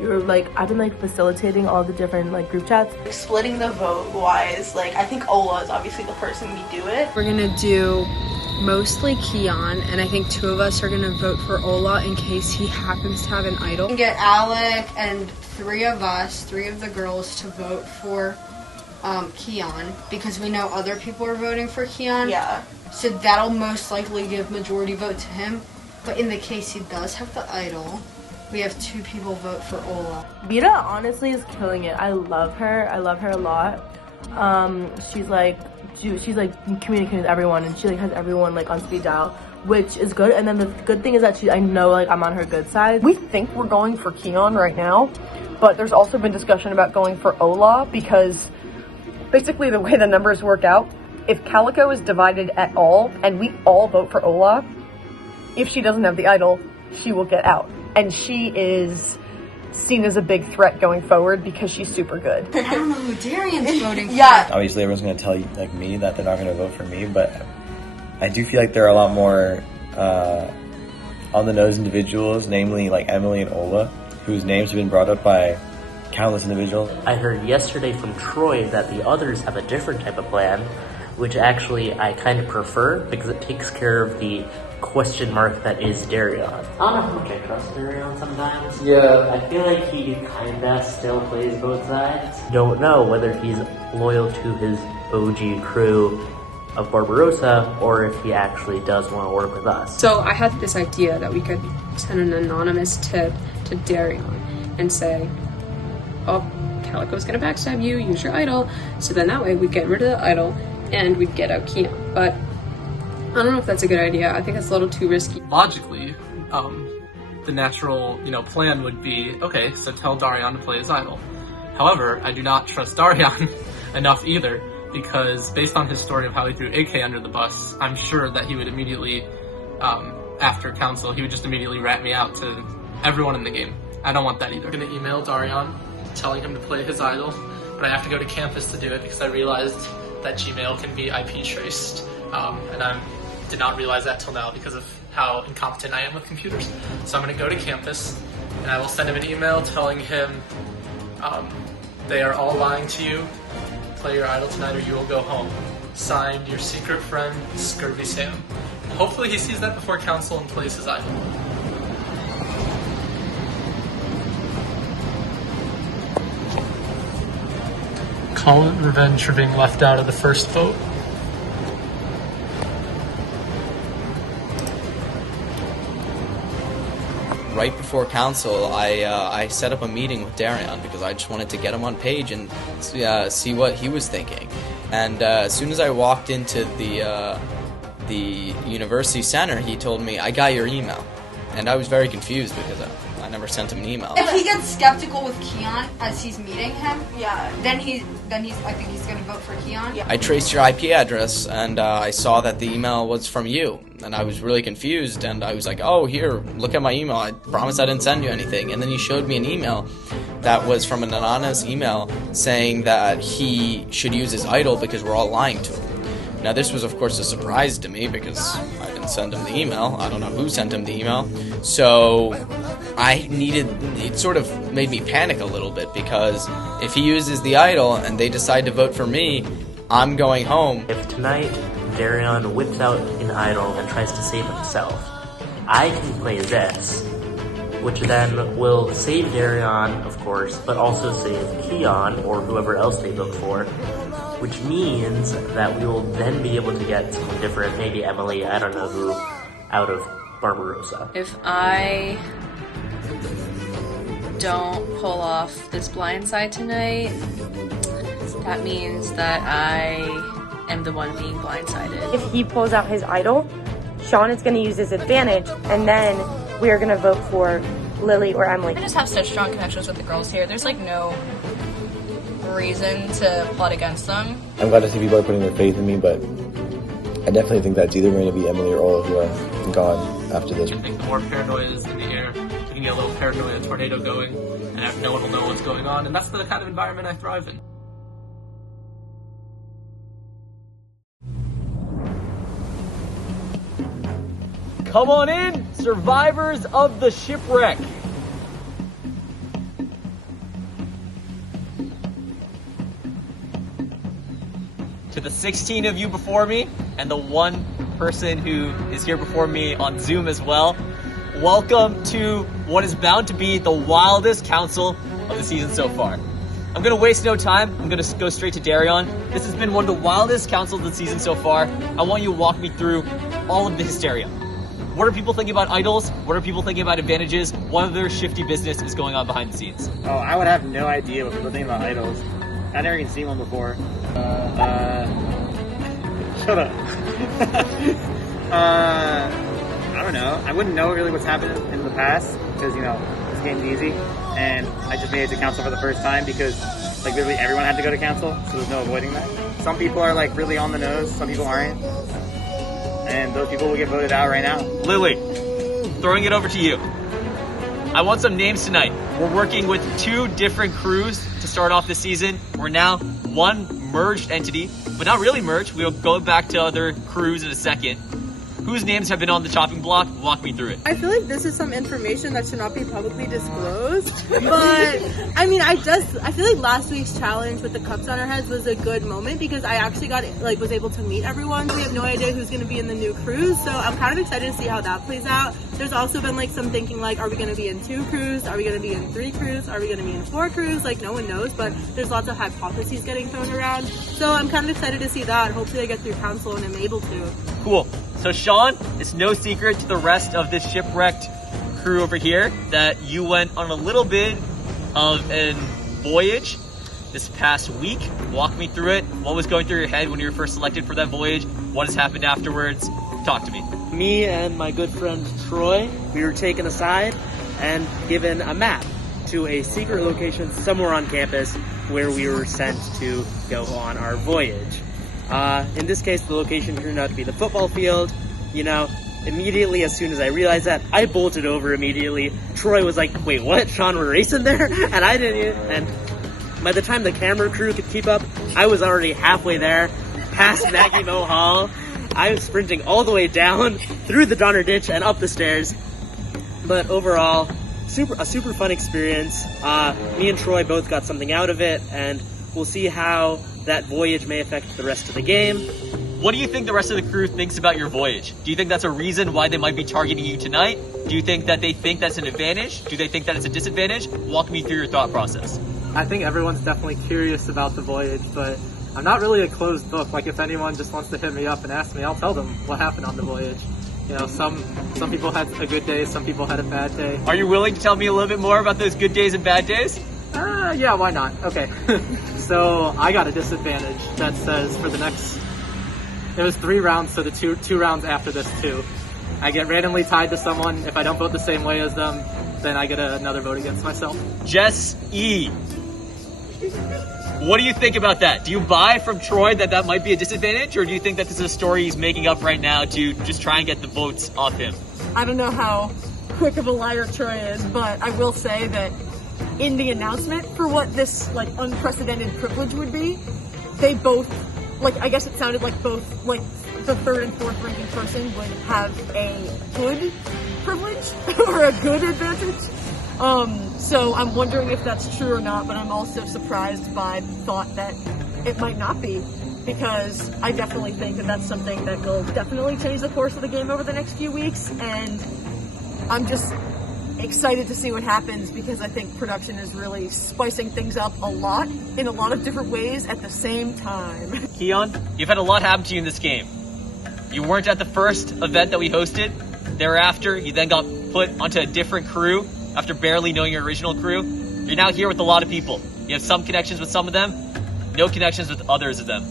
you're I've been facilitating all the different group chats. Splitting the vote wise, I think Ola is obviously the person we do it. We're gonna do mostly Keon, and I think two of us are gonna vote for Ola in case he happens to have an idol. We can get Alec and three of the girls to vote for Keon, because we know other people are voting for Keon. Yeah. So that'll most likely give majority vote to him. But in the case he does have the idol, we have two people vote for Ola. Vita honestly is killing it. I love her. I love her a lot. She's communicating with everyone, and she has everyone on speed dial, which is good. And then the good thing is that I know I'm on her good side. We think we're going for Keon right now, but there's also been discussion about going for Ola, because basically the way the numbers work out, if Calico is divided at all and we all vote for Ola, if she doesn't have the idol, she will get out. And she is seen as a big threat going forward because she's super good. I don't know who Darian's voting for. Yeah. Obviously everyone's going to tell you, me, that they're not going to vote for me, but I do feel like there are a lot more on-the-nose individuals, namely Emily and Ola, whose names have been brought up by countless individuals. I heard yesterday from Troy that the others have a different type of plan, which actually I kind of prefer because it takes care of the question mark that is Darion. I don't know how much I trust Darion sometimes. Yeah. I feel like he kinda still plays both sides. Don't know whether he's loyal to his OG crew of Barbarosa or if he actually does want to work with us. So I had this idea that we could send an anonymous tip to Darion and say, oh, Calico's gonna backstab you, use your idol. So then that way we'd get rid of the idol and we'd get out Keon. But I don't know if that's a good idea. I think that's a little too risky. Logically, the natural, plan would be, okay, so tell Darion to play his idol. However, I do not trust Darion enough either, because based on his story of how he threw AK under the bus, I'm sure that he would immediately, after council, he would just immediately rat me out to everyone in the game. I don't want that either. I'm gonna email Darion telling him to play his idol, but I have to go to campus to do it because I realized that Gmail can be IP traced, and I did not realize that till now because of how incompetent I am with computers. So I'm gonna go to campus and I will send him an email telling him they are all lying to you. Play your idol tonight or you will go home. Signed, your secret friend, Scurvy Sam. And hopefully he sees that before council and plays his idol. Call it revenge for being left out of the first vote. Right before council, I set up a meeting with Darion because I just wanted to get him on page and see what he was thinking. And as soon as I walked into the university center, he told me, I got your email. And I was very confused because I never sent him an email. If he gets skeptical with Keon as he's meeting him, then he's I think he's gonna vote for Keon. I traced your IP address and I saw that the email was from you. And I was really confused and I was like, oh, here, look at my email. I promise I didn't send you anything. And then you showed me an email that was from an anonymous email saying that he should use his idol because we're all lying to him. Now this was of course a surprise to me because I didn't send him the email. I don't know who sent him the email. So it sort of made me panic a little bit because if he uses the idol and they decide to vote for me, I'm going home. If tonight Darion whips out an idol and tries to save himself, I can play this, which then will save Darion, of course, but also save Keon or whoever else they vote for, which means that we will then be able to get someone different, maybe Emily, I don't know who, out of Barbarosa. If I don't pull off this blindside tonight, that means that I am the one being blindsided. If he pulls out his idol, Sean is going to use his advantage, and then we are going to vote for Lily or Emily. I just have such strong connections with the girls here. There's like no reason to plot against them. I'm glad to see people are putting their faith in me, but I definitely think that's either going to be Emily or Ola who are gone after this. I think the more paranoia is in the air, you can get a little paranoia tornado going, and no one will know what's going on, and that's the kind of environment I thrive in. Come on in, survivors of the shipwreck. To the 16 of you before me, and the one person who is here before me on Zoom as well, welcome to what is bound to be the wildest council of the season so far. I'm gonna waste no time. I'm gonna go straight to Darion. This has been one of the wildest councils of the season so far. I want you to walk me through all of the hysteria. What are people thinking about idols? What are people thinking about advantages? What other shifty business is going on behind the scenes? Oh, I would have no idea what people think about idols. I've never even seen one before. Shut up. I don't know. I wouldn't know really what's happened in the past because, this game's easy. And I just made it to council for the first time because, literally everyone had to go to council, so there's no avoiding that. Some people are, really on the nose. Some people aren't. And those people will get voted out right now. Lily, throwing it over to you. I want some names tonight. We're working with 2 different crews to start off this season. We're now one merged entity, but not really merged. We'll go back to other crews in a second. Whose names have been on the chopping block? Walk me through it. I feel like this is some information that should not be publicly disclosed, but I mean, I feel like last week's challenge with the cups on our heads was a good moment because I actually was able to meet everyone. We have no idea who's going to be in the new crews, so I'm kind of excited to see how that plays out. There's also been like some thinking like, are we going to be in 2 crews? Are we going to be in 3 crews? Are we going to be in 4 crews? Like, no one knows, but there's lots of hypotheses getting thrown around. So I'm kind of excited to see that. Hopefully I get through council and I'm able to. Cool. So Sean, it's no secret to the rest of this shipwrecked crew over here that you went on a little bit of a voyage this past week. Walk me through it. What was going through your head when you were first selected for that voyage? What has happened afterwards? Talk to me. Me and my good friend Troy, we were taken aside and given a map to a secret location somewhere on campus where we were sent to go on our voyage. In this case, the location turned out to be the football field. You know, immediately as soon as I realized that, I bolted over immediately. Troy was like, wait, what? Sean, we're racing there? And I didn't. And by the time the camera crew could keep up, I was already halfway there, past Maggie Mo Hall. I was sprinting all the way down, through the Donner Ditch, and up the stairs. But overall, a super fun experience. Me and Troy both got something out of it, and we'll see how that voyage may affect the rest of the game. What do you think the rest of the crew thinks about your voyage? Do you think that's a reason why they might be targeting you tonight? Do you think that they think that's an advantage? Do they think that it's a disadvantage? Walk me through your thought process. I think everyone's definitely curious about the voyage, but I'm not really a closed book. Like, if anyone just wants to hit me up and ask me, I'll tell them what happened on the voyage. You know, some people had a good day, some people had a bad day. Are you willing to tell me a little bit more about those good days and bad days? Yeah, why not? Okay. So I got a disadvantage that says for the next, it was 3 rounds, so the two rounds after this too. I get randomly tied to someone. If I don't vote the same way as them, then I get another vote against myself. Jess E. What do you think about that? Do you buy from Troy that might be a disadvantage, or do you think that this is a story he's making up right now to just try and get the votes off him? I don't know how quick of a liar Troy is, but I will say that in the announcement for what this like unprecedented privilege would be, they both, like, I guess it sounded like both, like, the 3rd and 4th ranking person would have a good privilege or a good advantage. So I'm wondering if that's true or not, but I'm also surprised by the thought that it might not be, because I definitely think that that's something that will definitely change the course of the game over the next few weeks, and I'm just excited to see what happens because I think production is really spicing things up a lot in a lot of different ways at the same time. Keon, you've had a lot happen to you in this game. You weren't at the first event that we hosted. Thereafter, you then got put onto a different crew after barely knowing your original crew. You're now here with a lot of people. You have some connections with some of them, no connections with others of them.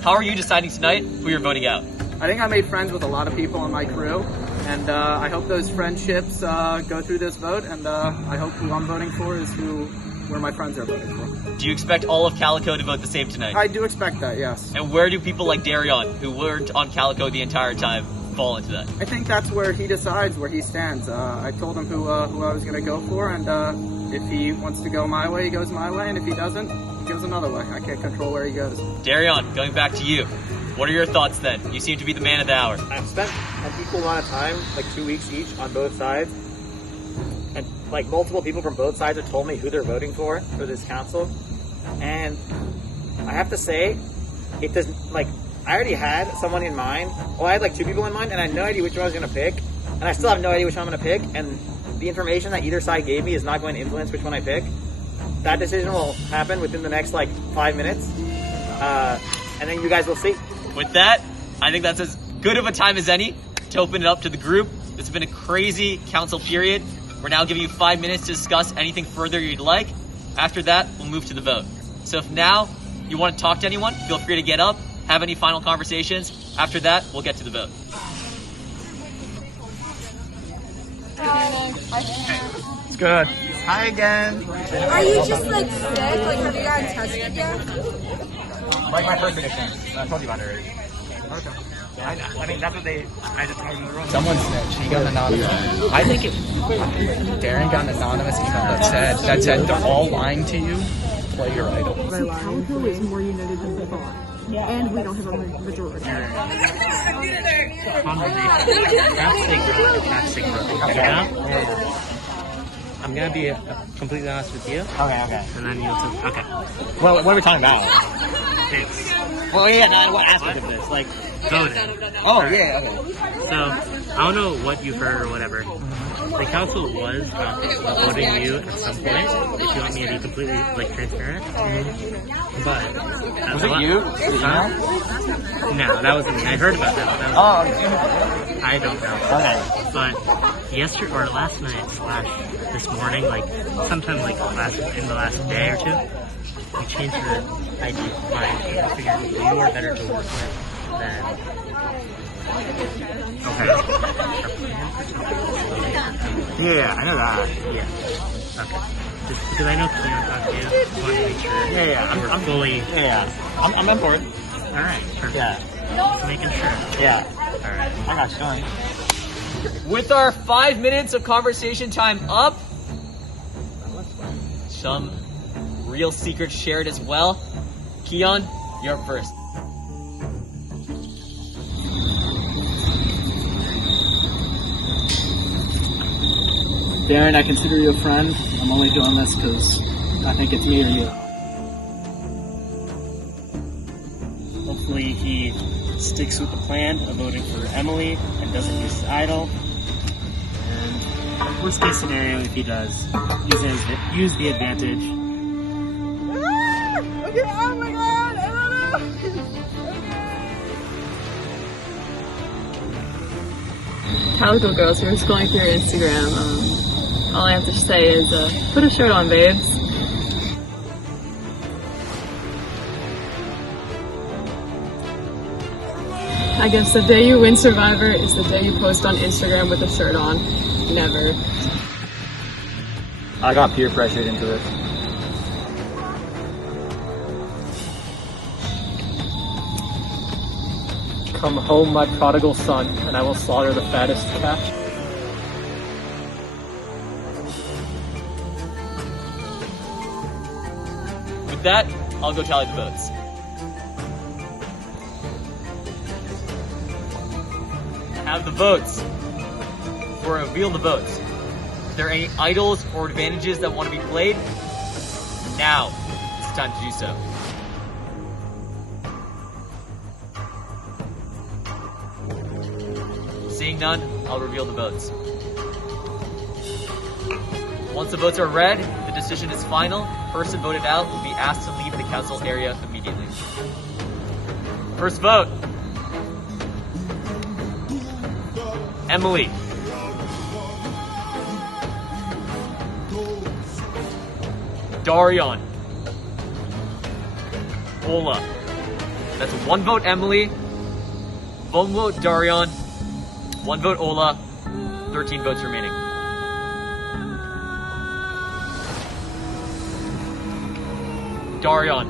How are you deciding tonight who you're voting out? I think I made friends with a lot of people in my crew, and I hope those friendships go through this vote, and I hope who I'm voting for is where my friends are voting for. Do you expect all of Calico to vote the same tonight? I do expect that, yes. And where do people like Darion, who weren't on Calico the entire time, fall into that? I think that's where he decides where he stands. I told him who I was going to go for, and if he wants to go my way, he goes my way, and if he doesn't, he goes another way. I can't control where he goes. Darion, going back to you. What are your thoughts then? You seem to be the man of the hour. I've spent an equal amount of time, like 2 weeks each, on both sides. And like multiple people from both sides have told me who they're voting for this council. And I have to say, it doesn't, like, I already had someone in mind. Well, I had like 2 people in mind, and I had no idea which one I was going to pick. And I still have no idea which one I'm going to pick. And the information that either side gave me is not going to influence which one I pick. That decision will happen within the next like 5 minutes. And then you guys will see. With that, I think that's as good of a time as any to open it up to the group. It's been a crazy council period. We're now giving you 5 minutes to discuss anything further you'd like. After that, we'll move to the vote. So if now you want to talk to anyone, feel free to get up, have any final conversations. After that, we'll get to the vote. It's good. Hi again. Are you just like sick? Like, have you gotten tested yet? Like my first prediction. I told you about it already. Okay. I mean, that's what I just told you in the room. Someone snitched. He got an anonymous. I think Darren got an anonymous email that said they're all lying to you. Play your idol. So Calico is more united than we thought. and we don't have a majority. I'm gonna be completely honest with you. Okay. And then you'll take. Okay. Well, what are we talking about? Thanks. Well, yeah, no, what aspect of this? Like voting. Oh, yeah, okay. So I don't know what you've heard or whatever. The council was voting you at some point. If you want me to be completely transparent. Was But it you? No, that wasn't me. I heard about that. I don't know. Okay. But yesterday or last night / this morning, sometime in the last day or two, we changed the ID line and I figured you are better to work with than. Okay. Yeah, I know that. Yeah. Okay. Just because I know Keon talked to you, I want to make sure. Yeah. I'm fully. Yeah. I'm on board. All right. Perfect. Yeah. Just making sure. Yeah. All right. I got you going. With our 5 minutes of conversation time up, some real secrets shared as well. Keon, you're up first. Darren, I consider you a friend. I'm only doing this because I think it's me or you. Hopefully he sticks with the plan of voting for Emily and doesn't use his idol. And worst case scenario, if he does, use the advantage. Okay, oh my god, I don't know. Calico Girls, we were scrolling through your Instagram. All I have to say is, put a shirt on, babes. I guess the day you win Survivor is the day you post on Instagram with a shirt on. Never. I got peer pressured into this. Come home, my prodigal son, and I will slaughter the fattest calf. With that, I'll go tally the votes. I have the votes. Before I reveal the votes, if there are any idols or advantages that want to be played, now it's time to do so. Seeing none, I'll reveal the votes. Once the votes are read, the decision is final. Person voted out will be asked to leave the council area immediately. First vote. Emily. Darion. Ola. That's 1 vote Emily, 1 vote Darion, 1 vote Ola, 13 votes remaining. Darion.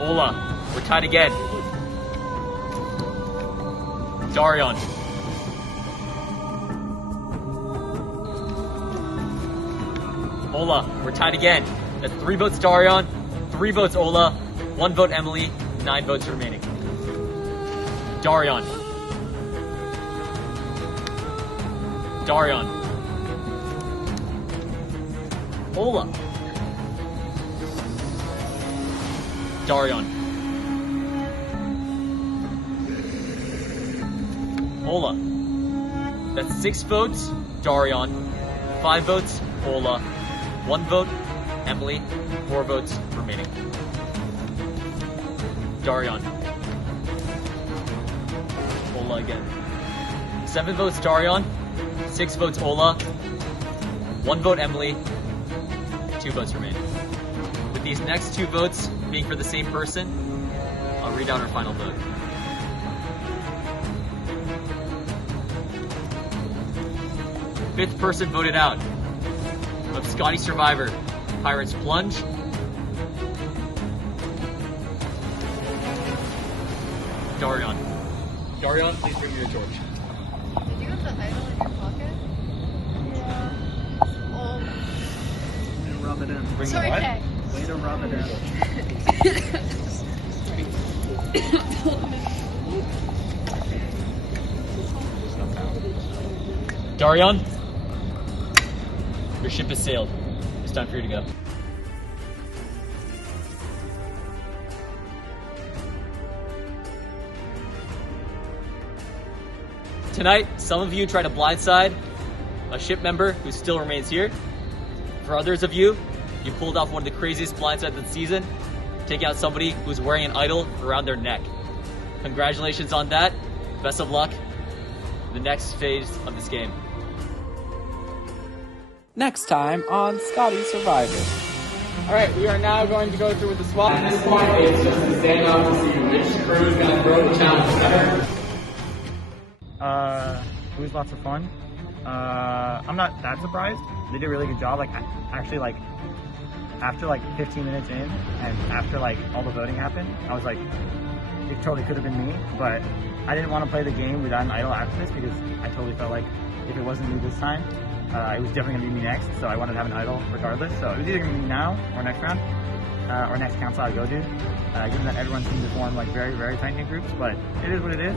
Ola. We're tied again. Darion. Ola. We're tied again. That's 3 votes Darion, 3 votes Ola, 1 vote Emily, 9 votes remaining. Darion. Darion. Ola. Darion. Ola. That's 6 votes Darion, 5 votes Ola, 1 vote Emily, 4 votes remaining. Darion. Ola again. 7 votes Darion, 6 votes Ola, 1 vote Emily, 2 votes remaining. With these next 2 votes being for the same person, I'll read out our final vote. Fifth person voted out of Scotty Survivor, Pirates Plunge. Darion. Darion, please bring me your torch. Did you have the idol in your pocket? Yeah. rub it in. Bring Sorry, what? Kay. Way to rub it in. Darion, your ship has sailed. It's time for you to go. Tonight, some of you try to blindside a ship member who still remains here. For others of you, you pulled off one of the craziest blindsides of the season, taking out somebody who's wearing an idol around their neck. Congratulations on that. Best of luck in the next phase of this game. Next time on Scotty Survivor. Alright, we are now going to go through with the swap. At this point, it's just a stand-off to see which crew is going to throw the challenge better. It was lots of fun. I'm not that surprised. They did a really good job. Like, actually, like, after like 15 minutes in, and after like all the voting happened, I was like, it totally could have been me, but I didn't want to play the game without an idol after this because I totally felt like if it wasn't me this time, it was definitely going to be me next, so I wanted to have an idol regardless. So it was either going to be now or next round, or next council I go to, given that everyone seemed to form like very, very tight-knit groups, but it is what it is.